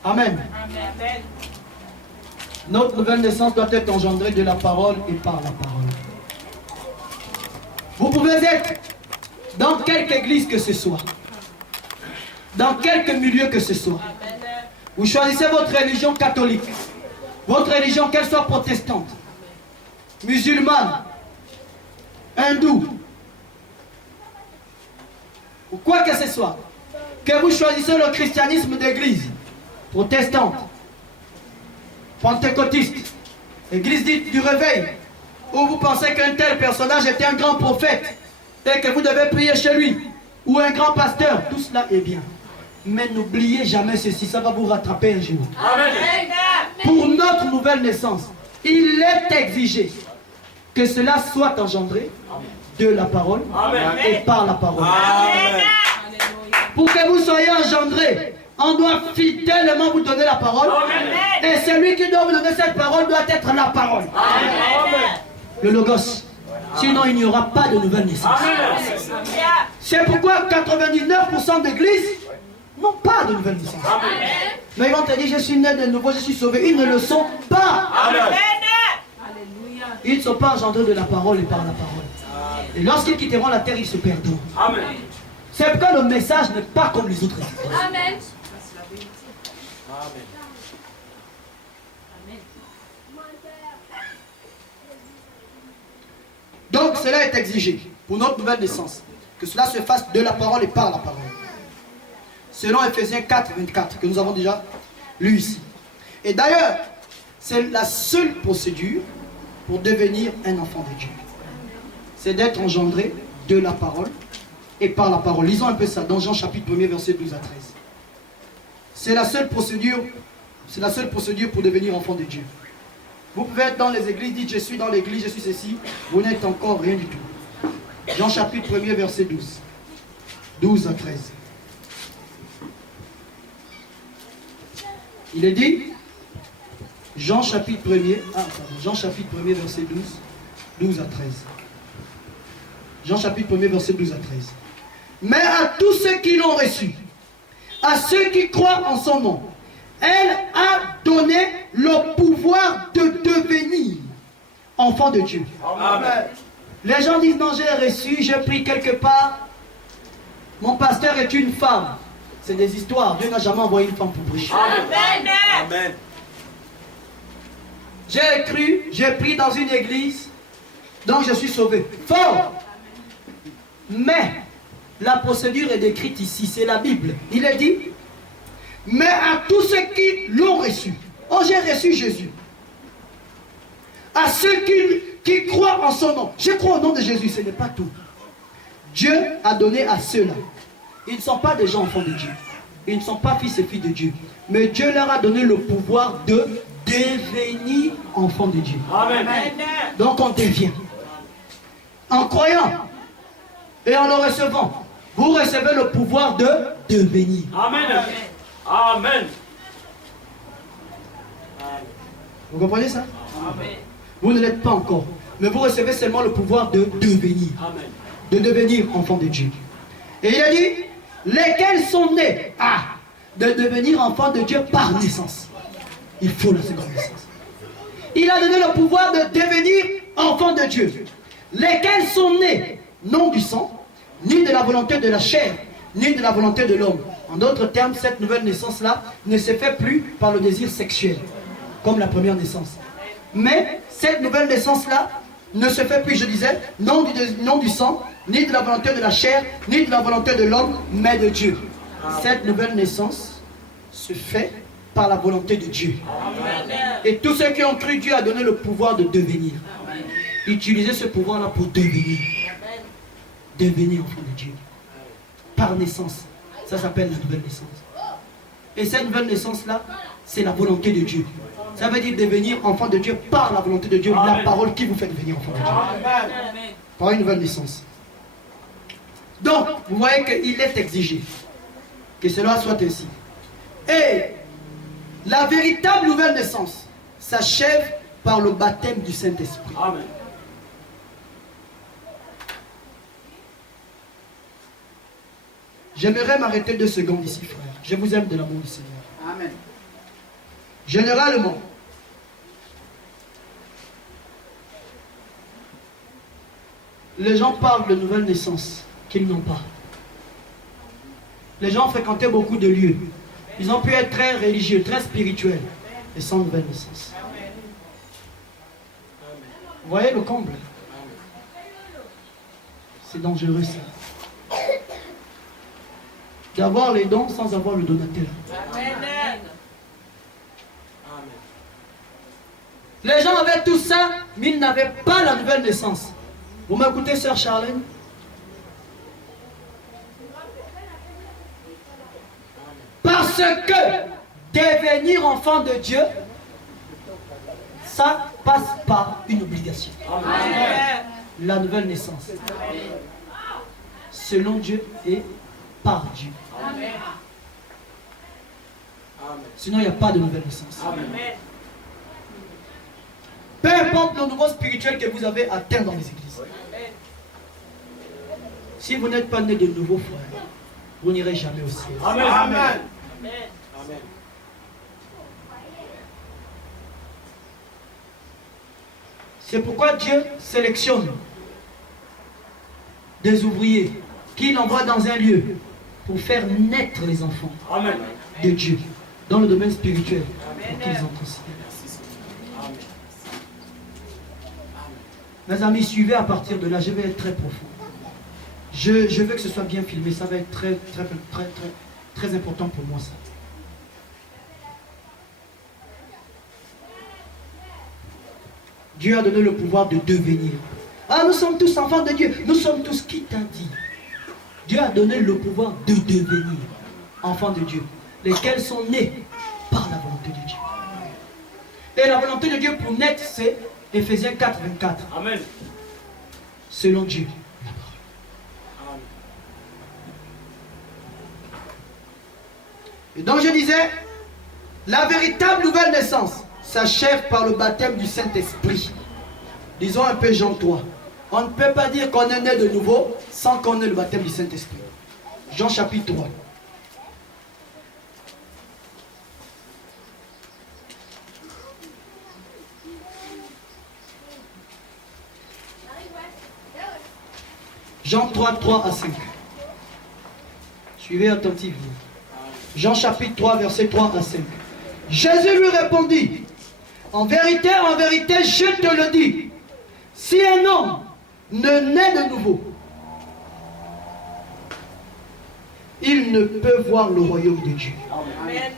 Amen. Amen. Notre nouvelle naissance doit être engendrée de la parole et par la parole. Vous pouvez être dans quelque église que ce soit, dans quelque milieu que ce soit. Vous choisissez votre religion catholique, votre religion qu'elle soit protestante, musulmane, hindoue, ou quoi que ce soit. Que vous choisissez le christianisme d'église, protestante, pentecôtiste, église dite du réveil, où vous pensez qu'un tel personnage était un grand prophète et que vous devez prier chez lui, ou un grand pasteur, tout cela est bien. Mais n'oubliez jamais ceci, ça va vous rattraper un jour. Amen. Pour notre nouvelle naissance, il est exigé que cela soit engendré de la parole Amen. et par la parole. Amen. Pour que vous soyez engendrés, on doit fidèlement vous donner la parole. Et celui qui doit vous donner cette parole doit être la parole. Le logos. Sinon, il n'y aura pas de nouvelle naissance. C'est pourquoi 99% d'églises n'ont pas de nouvelle naissance. Mais ils vont te dire, je suis né de nouveau, je suis sauvé. Ils ne le sont pas. Ils ne sont pas engendrés de la parole et par la parole. Et lorsqu'ils quitteront la terre, ils se perdront. Amen. C'est pourquoi le message n'est pas comme les autres. Amen. Amen. Donc cela est exigé pour notre nouvelle naissance, que cela se fasse de la parole et par la parole. Selon Ephésiens 4, 24, que nous avons déjà lu ici. Et d'ailleurs, c'est la seule procédure pour devenir un enfant de Dieu. C'est d'être engendré de la parole et par la parole. Lisons un peu ça dans Jean chapitre 1er, verset 12 à 13. C'est la seule procédure pour devenir enfant de Dieu. Vous pouvez être dans les églises, dites je suis dans l'église, je suis ceci, vous n'êtes encore rien du tout. Jean chapitre 1er, verset 12. 12 à 13. Il est dit, Jean chapitre 1er, verset 12, 12 à 13. Jean chapitre 1er, verset 12 à 13. Mais à tous ceux qui l'ont reçu, à ceux qui croient en son nom, elle a donné le pouvoir de devenir enfant de Dieu. Amen. Les gens disent non, j'ai reçu, j'ai pris quelque part. Mon pasteur est une femme. C'est des histoires. Dieu n'a jamais envoyé une femme pour prêcher. Amen. J'ai cru, j'ai pris dans une église, donc je suis sauvé. Fort. Mais la procédure est décrite ici, c'est la Bible. Il est dit, mais à tous ceux qui l'ont reçu. Oh, j'ai reçu Jésus. À ceux qui croient en son nom. Je crois au nom de Jésus, ce n'est pas tout. Dieu a donné à ceux-là ils ne sont pas des gens enfants de Dieu. Ils ne sont pas fils et filles de Dieu. Mais Dieu leur a donné le pouvoir de devenir enfants de Dieu. Amen. Donc on devient. En croyant et en le recevant, vous recevez le pouvoir de devenir. Amen. Amen. Vous comprenez ça? Amen. Vous ne l'êtes pas encore. Mais vous recevez seulement le pouvoir de devenir. Amen. De devenir enfant de Dieu. Et il a dit, lesquels sont nés de devenir enfant de Dieu par naissance. Il faut la seconde naissance. Il a donné le pouvoir de devenir enfant de Dieu. Lesquels sont nés, non du sang, ni de la volonté de la chair, ni de la volonté de l'homme. En d'autres termes, cette nouvelle naissance-là ne se fait plus par le désir sexuel, comme la première naissance. Mais cette nouvelle naissance-là ne se fait plus, je disais, non du sang, ni de la volonté de la chair, ni de la volonté de l'homme, mais de Dieu. Cette nouvelle naissance se fait par la volonté de Dieu. Et tous ceux qui ont cru, Dieu a donné le pouvoir de devenir. Utilisez ce pouvoir-là pour devenir. Devenir enfant de Dieu. Par naissance. Ça s'appelle la nouvelle naissance. Et cette nouvelle naissance-là, c'est la volonté de Dieu. Ça veut dire devenir enfant de Dieu par la volonté de Dieu. Amen. La parole qui vous fait devenir enfant de Dieu. Amen. Par une nouvelle naissance. Donc, vous voyez qu'il est exigé que cela soit ainsi. Et la véritable nouvelle naissance s'achève par le baptême du Saint-Esprit. Amen. J'aimerais m'arrêter 2 secondes ici, frère. Je vous aime de l'amour du Seigneur. Amen. Généralement, les gens parlent de nouvelle naissance qu'ils n'ont pas. Les gens fréquentaient beaucoup de lieux. Ils ont pu être très religieux, très spirituels, et sans nouvelle naissance. Vous voyez le comble? C'est dangereux ça. D'avoir les dons sans avoir le donateur. Amen. Les gens avaient tout ça, mais ils n'avaient pas la nouvelle naissance. Vous m'écoutez, sœur Charlène? Parce que devenir enfant de Dieu, ça passe par une obligation. Amen. La nouvelle naissance. Selon Dieu et par Dieu. Amen. Sinon, il n'y a pas de nouvelle naissance. Amen. Peu importe le niveau spirituel que vous avez atteint dans les églises. Si vous n'êtes pas né de nouveau, frère, vous n'irez jamais au ciel. Amen. Amen. Amen. C'est pourquoi Dieu sélectionne des ouvriers qu'il envoie dans un lieu pour faire naître les enfants Amen. de Dieu dans le domaine spirituel pour qu'ils entrent au ciel. Mes amis, suivez à partir de là, je vais être très profond. Je veux que ce soit bien filmé, ça va être très important pour moi ça. Dieu a donné le pouvoir de devenir. Ah, nous sommes tous enfants de Dieu. Nous sommes tous, qui t'a dit? Dieu a donné le pouvoir de devenir enfants de Dieu, lesquels sont nés par la volonté de Dieu. Et la volonté de Dieu pour naître, c'est Éphésiens 4, 24. Amen. Selon Dieu. Et donc je disais, la véritable nouvelle naissance s'achève par le baptême du Saint-Esprit. Disons un peu Jean 3. On ne peut pas dire qu'on est né de nouveau sans qu'on ait le baptême du Saint-Esprit. Jean chapitre 3. Jean 3, 3 à 5. Suivez attentivement. Jean chapitre 3, verset 3 à 5. Jésus lui répondit, en vérité, je te le dis, si un homme ne naît de nouveau, il ne peut voir le royaume de Dieu. Amen.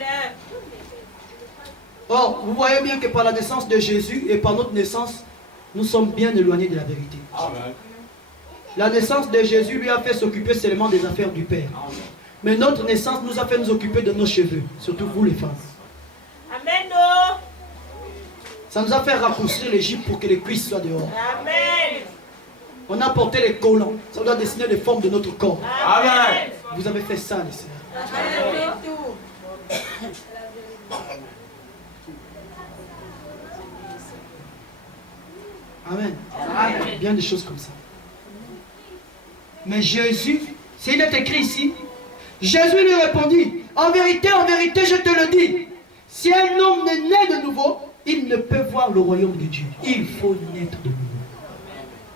Or, vous voyez bien que par la naissance de Jésus et par notre naissance, nous sommes bien éloignés de la vérité. Amen. La naissance de Jésus lui a fait s'occuper seulement des affaires du Père. Mais notre naissance nous a fait nous occuper de nos cheveux, surtout vous les femmes. Amen. Ça nous a fait raccourcir l'Égypte pour que les cuisses soient dehors. Amen. On a porté les collants. Ça doit dessiner les formes de notre corps. Amen. Vous avez fait ça, les sœurs. Amen. Amen. Bien des choses comme ça. Mais Jésus, s'il est écrit ici, Jésus lui répondit, en vérité, je te le dis, si un homme n'est né de nouveau, il ne peut voir le royaume de Dieu. Il faut naître de nouveau.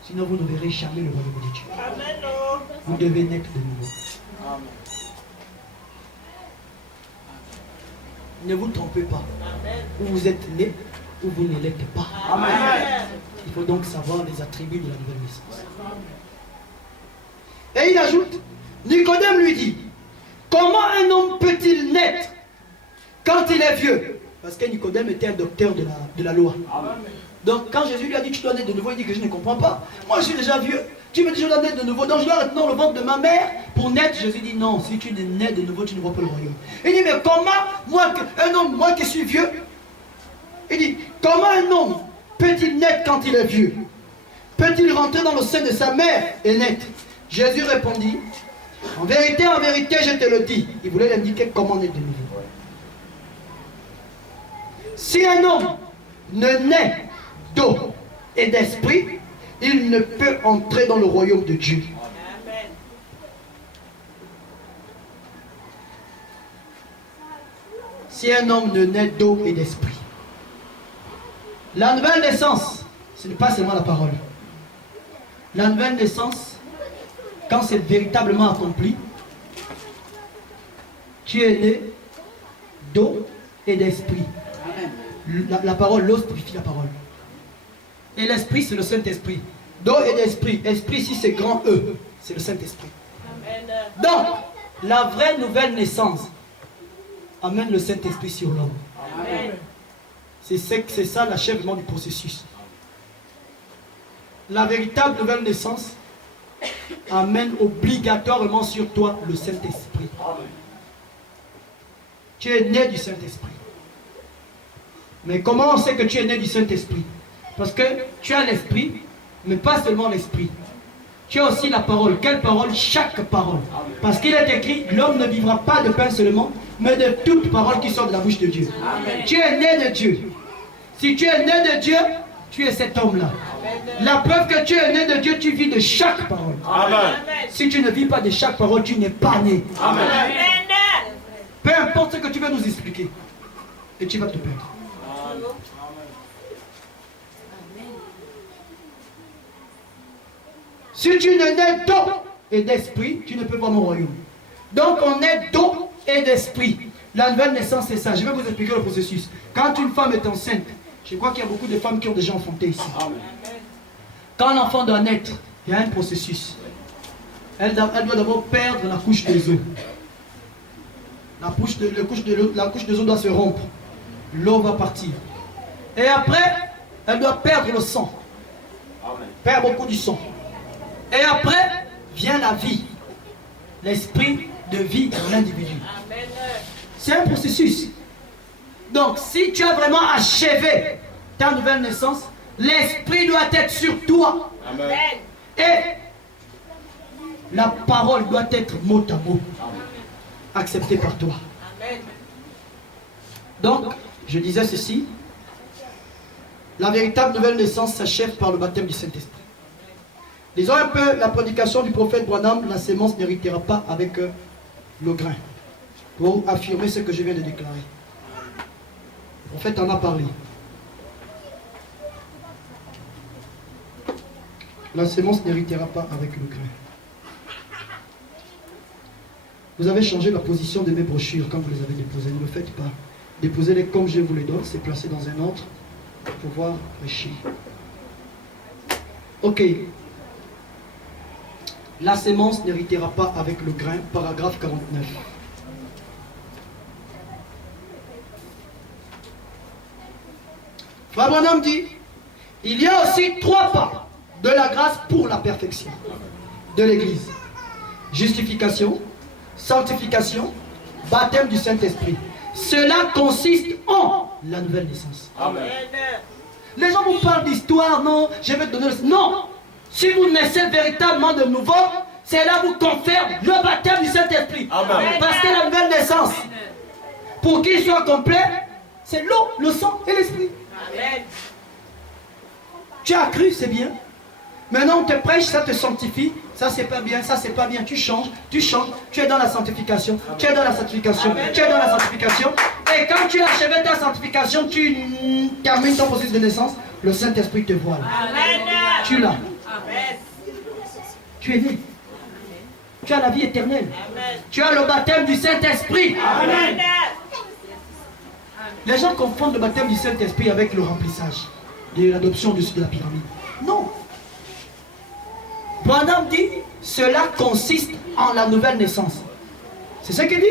Sinon, vous ne verrez jamais le royaume de Dieu. Amen. Vous devez naître de nouveau. Ne vous trompez pas. Ou vous êtes né, ou vous ne l'êtes pas. Amen. Il faut donc savoir les attributs de la nouvelle naissance. Et il ajoute, Nicodème lui dit, comment un homme peut-il naître quand il est vieux? Parce que Nicodème était un docteur de la loi. Donc quand Jésus lui a dit, tu dois naître de nouveau, il dit que je ne comprends pas. Moi je suis déjà vieux, tu me dis je dois naître de nouveau, donc je dois rester dans le ventre de ma mère pour naître. Jésus dit non, si tu nais de nouveau, tu ne vois pas le royaume. Il dit, mais comment moi qui suis vieux, il dit, comment un homme peut-il naître quand il est vieux? Peut-il rentrer dans le sein de sa mère et naître? Jésus répondit, en vérité, je te le dis. Il voulait lui indiquer comment naître de nouveau. Si un homme ne naît d'eau et d'esprit, il ne peut entrer dans le royaume de Dieu. Amen. Si un homme ne naît d'eau et d'esprit. La nouvelle naissance, ce n'est pas seulement la parole. La nouvelle naissance, quand c'est véritablement accompli, tu es né d'eau et d'esprit. La parole, l'eau purifie la parole. Et l'esprit, c'est le Saint-Esprit. D'eau et d'esprit. Esprit, ici, c'est grand E. C'est le Saint-Esprit. Donc, la vraie nouvelle naissance amène le Saint-Esprit sur l'homme. C'est ça l'achèvement du processus. La véritable nouvelle naissance amène obligatoirement sur toi le Saint-Esprit. Tu es né du Saint-Esprit. Mais comment on sait que tu es né du Saint-Esprit? Parce que tu as l'Esprit, mais pas seulement l'Esprit. Tu as aussi la parole. Quelle parole? Chaque parole. Parce qu'il est écrit, l'homme ne vivra pas de pain seulement, mais de toute parole qui sort de la bouche de Dieu. Amen. Tu es né de Dieu. Si tu es né de Dieu, tu es cet homme-là. La preuve que tu es né de Dieu, tu vis de chaque parole. Amen. Si tu ne vis pas de chaque parole, tu n'es pas né. Amen. Peu importe ce que tu veux nous expliquer. Et tu vas te perdre. Si tu ne nais d'eau et d'esprit, tu ne peux pas mon royaume. Donc on est d'eau et d'esprit. La nouvelle naissance, c'est ça. Je vais vous expliquer le processus. Quand une femme est enceinte, je crois qu'il y a beaucoup de femmes qui ont déjà enfanté ici. Amen. Quand l'enfant doit naître, il y a un processus. Elle doit d'abord perdre la couche des os. La couche des os doit se rompre. L'eau va partir. Et après, elle doit perdre le sang. Perdre beaucoup du sang. Et après, vient la vie. L'esprit de vie de l'individu. C'est un processus. Donc, si tu as vraiment achevé ta nouvelle naissance, l'esprit doit être sur toi. Amen. Et la parole doit être mot à mot acceptée par toi. Amen. Donc, je disais ceci. La véritable nouvelle naissance s'achève par le baptême du Saint-Esprit. Disons un peu la prédication du prophète Branham, la sémence n'héritera pas avec le grain. Pour affirmer ce que je viens de déclarer. Le prophète en a parlé. La sémence n'héritera pas avec le grain. Vous avez changé la position de mes brochures quand vous les avez déposées. Ne le faites pas. Déposez-les comme je vous les donne. C'est placé dans un ordre pour pouvoir prêcher. Ok. La sémence n'héritera pas avec le grain. Paragraphe 49. Frère Branham dit, il y a aussi 3 pas de la grâce pour la perfection. de l'Église. Justification, sanctification, baptême du Saint-Esprit. Cela consiste en la nouvelle naissance. Amen. Les gens vous parlent d'histoire, non, je vais te donner le... Non! Si vous naissez véritablement de nouveau, cela vous confère le baptême du Saint-Esprit. Parce que la nouvelle naissance, pour qu'il soit complet, c'est l'eau, le sang et l'esprit. Tu as cru, c'est bien. Maintenant on te prêche, ça te sanctifie. Ça c'est pas bien, ça c'est pas bien. Tu changes, tu es dans la sanctification. Tu es dans la sanctification. Tu es dans la sanctification. Et quand tu as achevé ta sanctification, tu termines ton processus de naissance. Le Saint-Esprit te voile. Tu l'as. Tu es né. Tu as la vie éternelle. Tu as le baptême du Saint-Esprit. Les gens confondent le baptême du Saint-Esprit avec le remplissage de l'adoption de la pyramide. Non. Branham dit, cela consiste en la nouvelle naissance. C'est ce qu'il dit.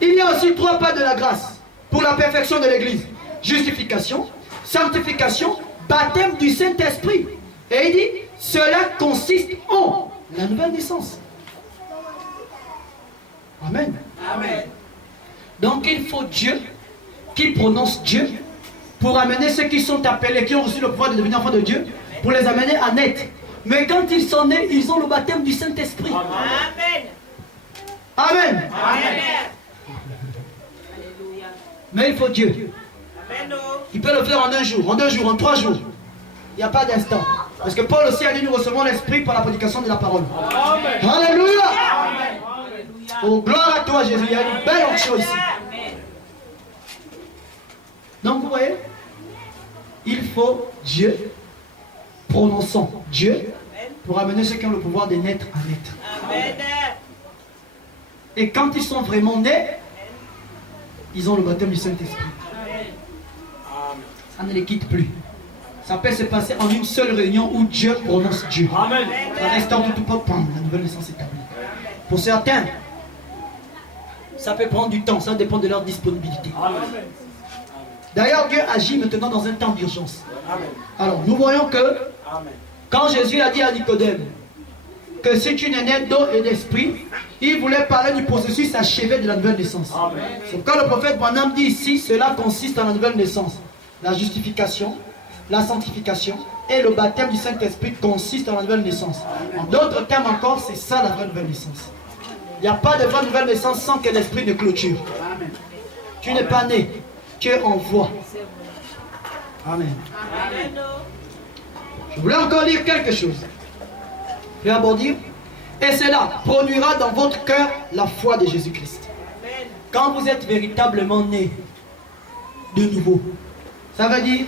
Il y a aussi 3 pas de la grâce pour la perfection de l'Église. Justification, sanctification, baptême du Saint-Esprit. Et il dit, cela consiste en la nouvelle naissance. Amen. Amen. Donc il faut Dieu qui prononce Dieu pour amener ceux qui sont appelés, qui ont reçu le pouvoir de devenir enfants de Dieu, pour les amener à naître. Mais quand ils sont nés, ils ont le baptême du Saint-Esprit. Amen. Amen. Amen. Mais il faut Dieu. Amen. Il peut le faire en 1 jour, en 2 jours, en 3 jours. Il n'y a pas d'instant. Parce que Paul aussi a dit, nous recevons l'Esprit par la prédication de la parole. Amen. Alléluia. Amen. Oh, gloire à toi Jésus. Il y a une belle onction ici. Donc vous voyez, il faut Dieu, prononçons Dieu, pour amener ceux qui ont le pouvoir de naître à naître. Amen. Et quand ils sont vraiment nés, ils ont le baptême du Saint-Esprit. Ça ne les quitte plus. Ça peut se passer en une seule réunion où Dieu prononce Dieu. Amen. Ça restaure tout pam, la nouvelle naissance établie. Pour certains, ça peut prendre du temps, ça dépend de leur disponibilité. Amen. D'ailleurs, Dieu agit maintenant dans un temps d'urgence. Amen. Alors, nous voyons que Amen. quand Jésus a dit à Nicodème que si tu n'es né d'eau et d'esprit, il voulait parler du processus achevé de la nouvelle naissance. Amen. C'est pourquoi le prophète Branham dit ici, cela consiste en la nouvelle naissance. La justification, la sanctification et le baptême du Saint-Esprit consiste en la nouvelle naissance. En d'autres termes encore, c'est ça la vraie nouvelle naissance. Il n'y a pas de vraie nouvelle naissance sans que l'esprit ne clôture. Tu n'es pas né, tu es en voie. Amen. Amen. Je voulais encore lire quelque chose. Je vais d'abord dire, et cela produira dans votre cœur la foi de Jésus-Christ. Amen. Quand vous êtes véritablement né de nouveau, ça veut dire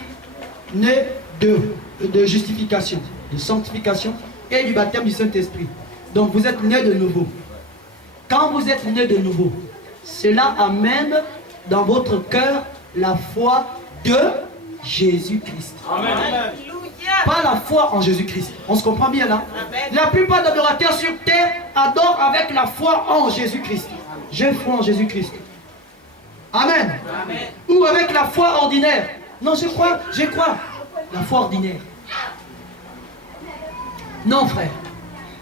né de justification, de sanctification et du baptême du Saint-Esprit. Donc vous êtes né de nouveau. Quand vous êtes né de nouveau, cela amène dans votre cœur la foi de Jésus-Christ. Amen. Alléluia. Pas la foi en Jésus-Christ. On se comprend bien là? Amen. La plupart des adorateurs sur terre adorent avec la foi en Jésus-Christ. J'ai foi en Jésus-Christ. Amen. Amen. Ou avec la foi ordinaire. Non, je crois. La foi ordinaire. Non, frère.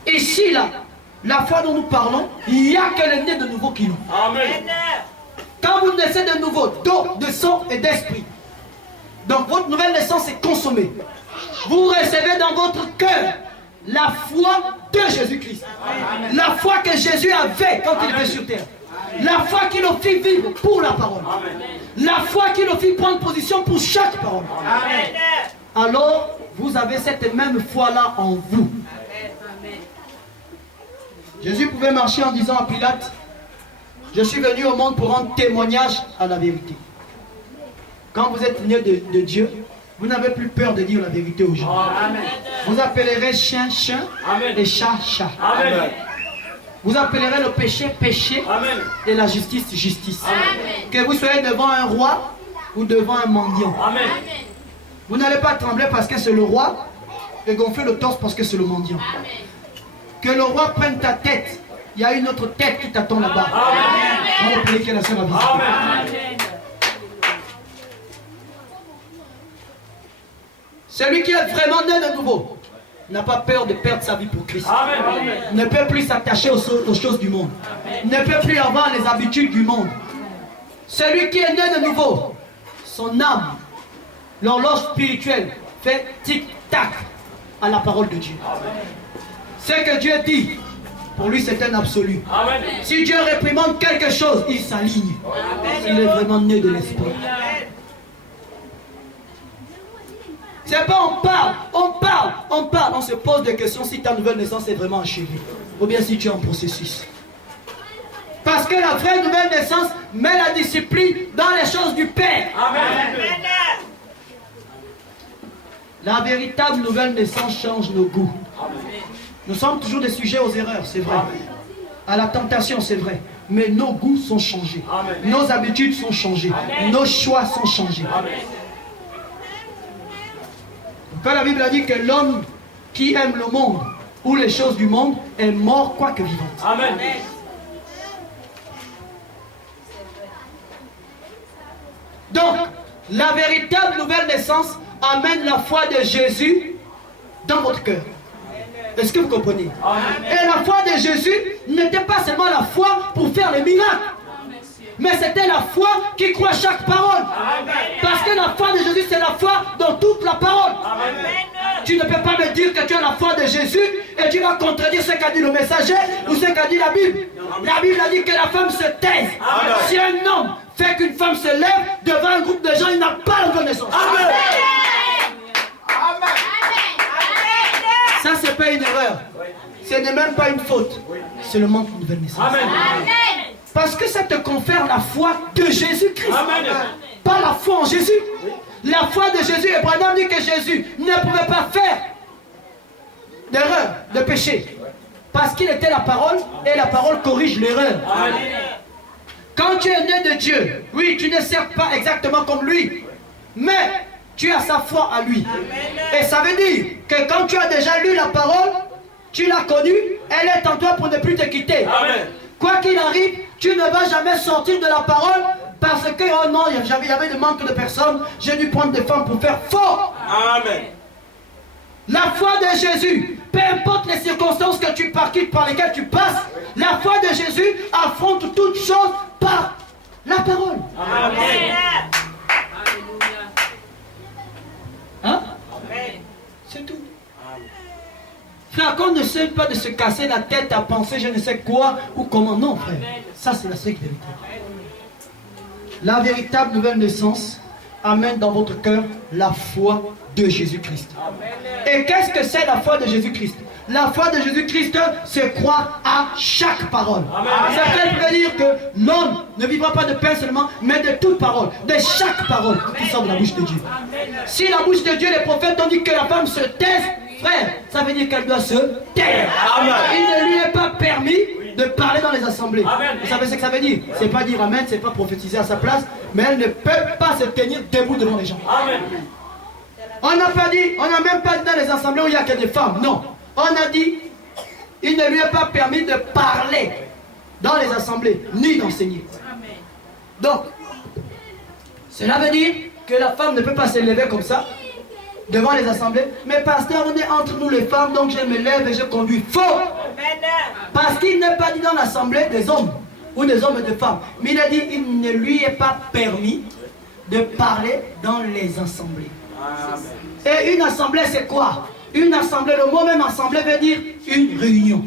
Ici, là, la foi dont nous parlons, il n'y a que le né de nouveau qui nous. Amen. Quand vous naissez de nouveau, d'eau, de sang et d'esprit, donc votre nouvelle naissance est consommée. Vous recevez dans votre cœur la foi de Jésus-Christ. La foi que Jésus avait quand il était sur terre. La foi qui le fit vivre pour la parole. La foi qui le fit prendre position pour chaque parole. Amen. Alors, vous avez cette même foi-là en vous. Jésus pouvait marcher en disant à Pilate, je suis venu au monde pour rendre témoignage à la vérité. Quand vous êtes né de Dieu, vous n'avez plus peur de dire la vérité aux gens. Amen. Vous appellerez chien, chien, Amen. et chat, chat. Amen. Vous appellerez le péché, péché, Amen. et la justice, justice. Amen. Que vous soyez devant un roi ou devant un mendiant. Amen. Vous n'allez pas trembler parce que c'est le roi et gonfler le torse parce que c'est le mendiant. Que le roi prenne ta tête. Il y a une autre tête qui t'attend là-bas. On va prier que la sœur a visité. Amen. Celui qui est vraiment né de nouveau, n'a pas peur de perdre sa vie pour Christ. Amen. Ne peut plus s'attacher aux choses du monde. Ne peut plus avoir les habitudes du monde. Celui qui est né de nouveau, son âme, l'horloge spirituelle, fait tic-tac à la parole de Dieu. Ce que Dieu dit, pour lui c'est un absolu. Amen. Si Dieu réprimande quelque chose, il s'aligne. Il est vraiment né de l'esprit. C'est pas on parle, on se pose des questions si ta nouvelle naissance est vraiment achevée. Ou bien si tu es en processus. Parce que la vraie nouvelle naissance met la discipline dans les choses du Père. Amen. La véritable nouvelle naissance change nos goûts. Nous sommes toujours des sujets aux erreurs, c'est vrai. À la tentation, c'est vrai. Mais nos goûts sont changés. Amen. Nos habitudes sont changées. Amen. Nos choix sont changés. Amen. Quand la Bible a dit que l'homme qui aime le monde ou les choses du monde est mort quoique vivant. Amen. Donc, la véritable nouvelle naissance amène la foi de Jésus dans votre cœur. Est-ce que vous comprenez? Amen. Et la foi de Jésus n'était pas seulement la foi pour faire les miracles, mais c'était la foi qui croit chaque parole. Amen. Parce que la foi de Jésus, c'est la foi dans toute la parole. Amen. Tu ne peux pas me dire que tu as la foi de Jésus et tu vas contredire ce qu'a dit le messager ou ce qu'a dit la Bible. La Bible a dit que la femme se taise. Amen. Si un homme fait qu'une femme se lève devant un groupe de gens, il n'a pas la connaissance. Amen. Ça, c'est pas une erreur. Ce n'est même pas une faute. C'est le manque de nouvelle naissance. Amen. Parce que ça te confère la foi de Jésus-Christ. Amen. Pas la foi en Jésus. La foi de Jésus, Abraham dit que Jésus ne pouvait pas faire d'erreur, de péché. Parce qu'il était la parole et la parole corrige l'erreur. Amen. Quand tu es né de Dieu, oui, tu ne sers pas exactement comme lui, mais tu as sa foi à lui. Et ça veut dire que quand tu as déjà lu la parole, tu l'as connue, elle est en toi pour ne plus te quitter. Amen. Quoi qu'il arrive, tu ne vas jamais sortir de la parole parce que, oh non, il y avait de manque de personnes, j'ai dû prendre des femmes pour faire fort. Amen. La foi de Jésus, peu importe les circonstances par lesquelles tu passes, la foi de Jésus affronte toutes choses par la parole. Amen. Hein? C'est tout. Frère, qu'on ne sait pas de se casser la tête à penser je ne sais quoi ou comment. Non, frère. Ça, c'est la stricte vérité. La véritable nouvelle naissance amène dans votre cœur la foi de Jésus-Christ. Et qu'est-ce que c'est la foi de Jésus-Christ? La foi de Jésus-Christ, c'est croire à chaque parole. Ça veut dire que l'homme ne vivra pas de pain seulement, mais de toute parole, de chaque parole qui sort de la bouche de Dieu. Si la bouche de Dieu, les prophètes ont dit que la femme se taise, frère, ça veut dire qu'elle doit se taire. Amen. Il ne lui est pas permis de parler dans les assemblées. Amen. Vous savez ce que ça veut dire? C'est pas dire amen, c'est pas prophétiser à sa place, mais elle ne peut pas se tenir debout devant les gens. Amen. On n'a pas dit, on n'a même pas dit dans les assemblées où il n'y a que des femmes, non. On a dit, il ne lui est pas permis de parler dans les assemblées, ni d'enseigner. Donc, cela veut dire que la femme ne peut pas se lever comme ça, devant les assemblées. Mais pasteur, on est entre nous les femmes, donc je me lève et je conduis. Faux! Parce qu'il n'est pas dit dans l'assemblée des hommes, ou des hommes et des femmes. Mais il a dit, il ne lui est pas permis de parler dans les assemblées. Et une assemblée, c'est quoi? Une assemblée, le mot même assemblée veut dire une réunion.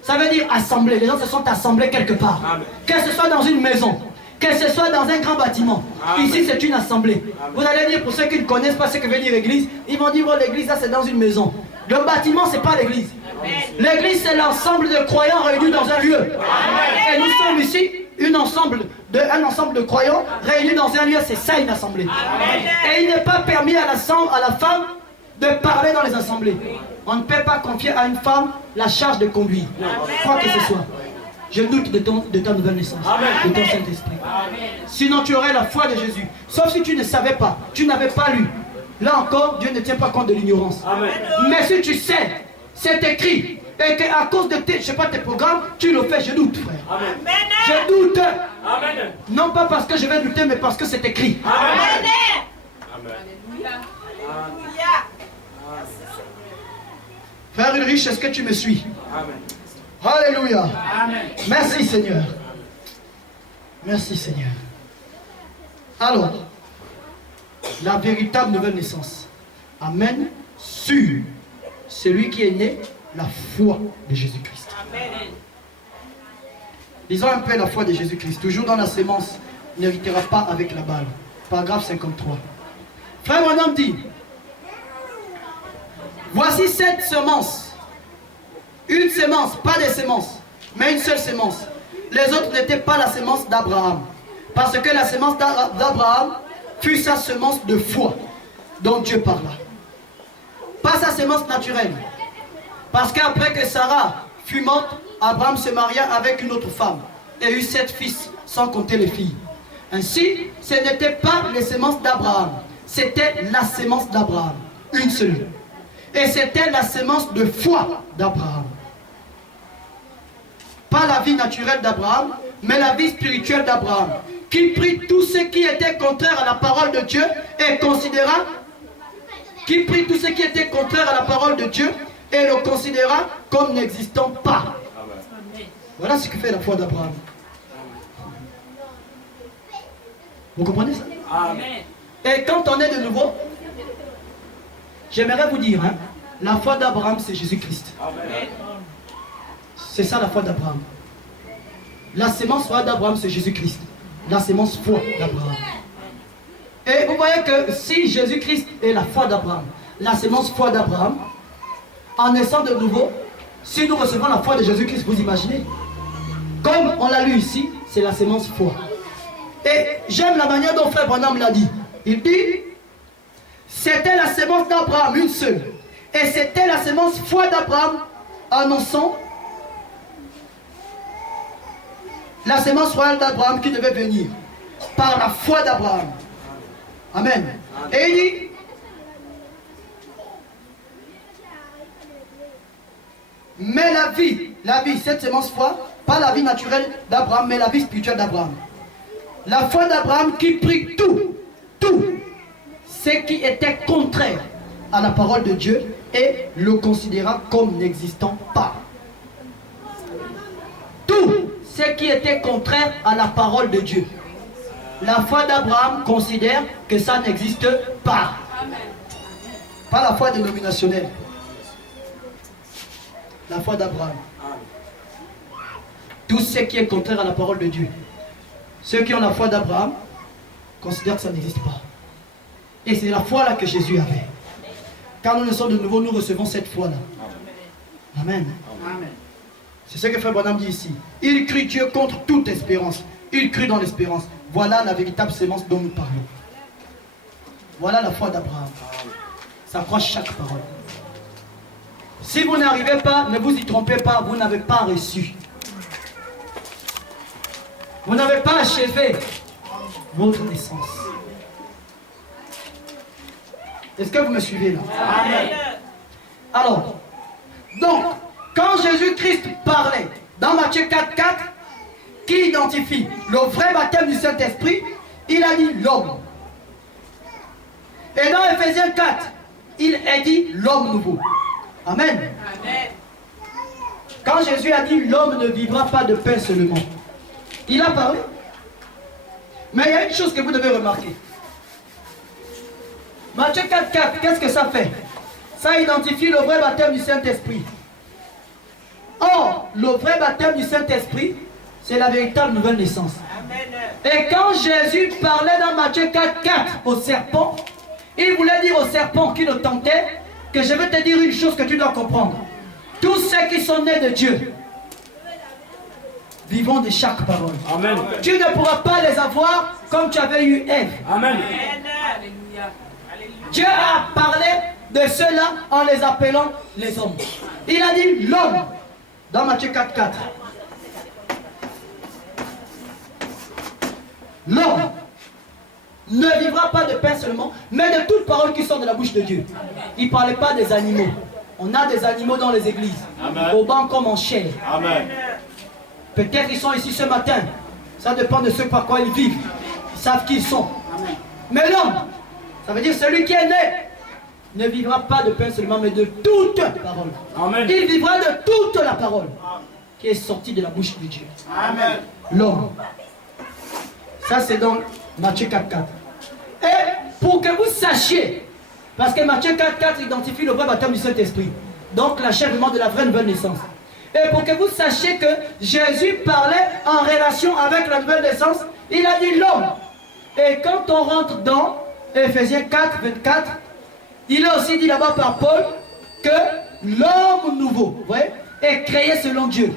Ça veut dire assemblée. Les gens se sont assemblés quelque part. Que ce soit dans une maison, que ce soit dans un grand bâtiment. Ici, c'est une assemblée. Vous allez dire, pour ceux qui ne connaissent pas ce que veut dire l'église, ils vont dire, oh, l'église, ça c'est dans une maison. Le bâtiment, c'est pas l'église. L'église, c'est l'ensemble de croyants réunis dans un lieu. Et nous sommes ici, un ensemble de croyants réunis dans un lieu. C'est ça une assemblée. Et il n'est pas permis à la femme de parler dans les assemblées. On ne peut pas confier à une femme la charge de conduire. Quoi que ce soit. Je doute de ta nouvelle naissance, de ton Saint-Esprit. Sinon tu aurais la foi de Jésus. Sauf si tu ne savais pas, tu n'avais pas lu. Là encore, Dieu ne tient pas compte de l'ignorance. Mais si tu sais, c'est écrit, et qu'à cause de tes programmes, tu le fais, je doute, frère. Amen. Je doute. Amen. Non pas parce que je vais douter, mais parce que c'est écrit. Amen. Frère Ulrich, est-ce que tu me suis? Amen. Alléluia. Amen. Merci Seigneur. Merci Seigneur. Alors, la véritable nouvelle naissance amène sur celui qui est né la foi de Jésus-Christ. Amen. Lisons un peu la foi de Jésus-Christ. Toujours dans la sémence, n'héritera pas avec la balle. Paragraphe 53. Frère Branham dit, voici 7 semences. Une sémence, pas des sémences, mais une seule sémence. Les autres n'étaient pas la sémence d'Abraham. Parce que la sémence d'Abraham fut sa sémence de foi dont Dieu parla. Pas sa sémence naturelle. Parce qu'après que Sarah fut morte, Abraham se maria avec une autre femme et eut 7 fils, sans compter les filles. Ainsi, ce n'était pas les sémences d'Abraham, c'était la sémence d'Abraham, une seule. Et c'était la sémence de foi d'Abraham. Pas la vie naturelle d'Abraham, mais la vie spirituelle d'Abraham, qui prit tout ce qui était contraire à la parole de Dieu et considéra, qui prit tout ce qui était contraire à la parole de Dieu et le considéra comme n'existant pas. Voilà ce que fait la foi d'Abraham. Vous comprenez ça? Amen. Et quand on est de nouveau, j'aimerais vous dire, hein, la foi d'Abraham, c'est Jésus-Christ. Amen. C'est ça la foi d'Abraham. La sémence foi d'Abraham, c'est Jésus-Christ. La sémence foi d'Abraham. Et vous voyez que si Jésus-Christ est la foi d'Abraham, la sémence foi d'Abraham, en naissant de nouveau, si nous recevons la foi de Jésus-Christ, vous imaginez? Comme on l'a lu ici, c'est la sémence foi. Et j'aime la manière dont Frère Branham l'a dit. Il dit, c'était la sémence d'Abraham, une seule. Et c'était la sémence foi d'Abraham, annonçant la sémence royale d'Abraham qui devait venir par la foi d'Abraham. Amen. Et il dit, mais la vie, cette sémence foi, pas la vie naturelle d'Abraham, mais la vie spirituelle d'Abraham. La foi d'Abraham qui prit tout ce qui était contraire à la parole de Dieu et le considéra comme n'existant pas. Tout ce qui était contraire à la parole de Dieu. La foi d'Abraham considère que ça n'existe pas. Pas la foi dénominationnelle. La foi d'Abraham. Tout ce qui est contraire à la parole de Dieu. Ceux qui ont la foi d'Abraham considèrent que ça n'existe pas. Et c'est la foi là que Jésus avait. Quand nous naissons de nouveau, nous recevons cette foi-là. Amen. Amen. C'est ce que Frère Branham dit ici. Il crut Dieu contre toute espérance. Il crut dans l'espérance. Voilà la véritable sémence dont nous parlons. Voilà la foi d'Abraham. Ça croit chaque parole. Si vous n'arrivez pas, ne vous y trompez pas, vous n'avez pas reçu. Vous n'avez pas achevé votre naissance. Est-ce que vous me suivez là? Amen. Alors, donc, quand Jésus-Christ parlait dans Matthieu 4,4, qui identifie le vrai baptême du Saint-Esprit, il a dit l'homme. Et dans Ephésiens 4, il a dit l'homme nouveau. Amen. Amen. Quand Jésus a dit l'homme ne vivra pas de pain seulement, il a parlé. Mais il y a une chose que vous devez remarquer. Matthieu 4,4, qu'est-ce que ça fait? Ça identifie le vrai baptême du Saint-Esprit. Or, le vrai baptême du Saint-Esprit, c'est la véritable nouvelle naissance. Amen. Et quand Jésus parlait dans Matthieu 4,4 au serpent, il voulait dire au serpent qui le tentait que je vais te dire une chose que tu dois comprendre. Tous ceux qui sont nés de Dieu vivront de chaque parole. Amen. Tu ne pourras pas les avoir comme tu avais eu Ève. Amen. Alléluia. Dieu a parlé de ceux-là en les appelant les hommes. Il a dit l'homme dans Matthieu 4,4. L'homme ne vivra pas de pain seulement, mais de toute parole qui sort de la bouche de Dieu. Il ne parlait pas des animaux. On a des animaux dans les églises, Amen. au banc comme en chair. Amen. Peut-être ils sont ici ce matin. Ça dépend de ce par quoi ils vivent. Ils savent qui ils sont. Mais l'homme, ça veut dire celui qui est né ne vivra pas de pain seulement, mais de toute parole. Amen. Il vivra de toute la parole qui est sortie de la bouche de Dieu. Amen. L'homme. Ça, c'est dans Matthieu 4.4. Et pour que vous sachiez, parce que Matthieu 4.4 identifie le vrai baptême du Saint-Esprit, donc l'achèvement de la vraie nouvelle naissance. Et pour que vous sachiez que Jésus parlait en relation avec la nouvelle naissance, il a dit l'homme. Et quand on rentre dans Ephésiens 4.24, il est aussi dit là-bas par Paul que l'homme nouveau, vous voyez, est créé selon Dieu.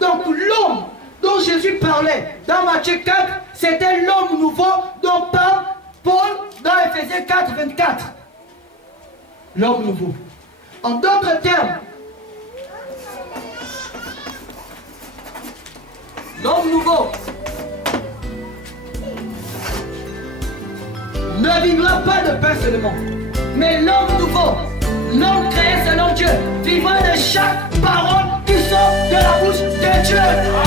Donc l'homme dont Jésus parlait dans Matthieu 4, c'était l'homme nouveau dont parle Paul dans Ephésiens 4.24. L'homme nouveau. En d'autres termes, l'homme nouveau ne vivra pas de pain seulement, mais l'homme nouveau, l'homme créé selon Dieu, vivra de chaque parole qui sort de la bouche de Dieu.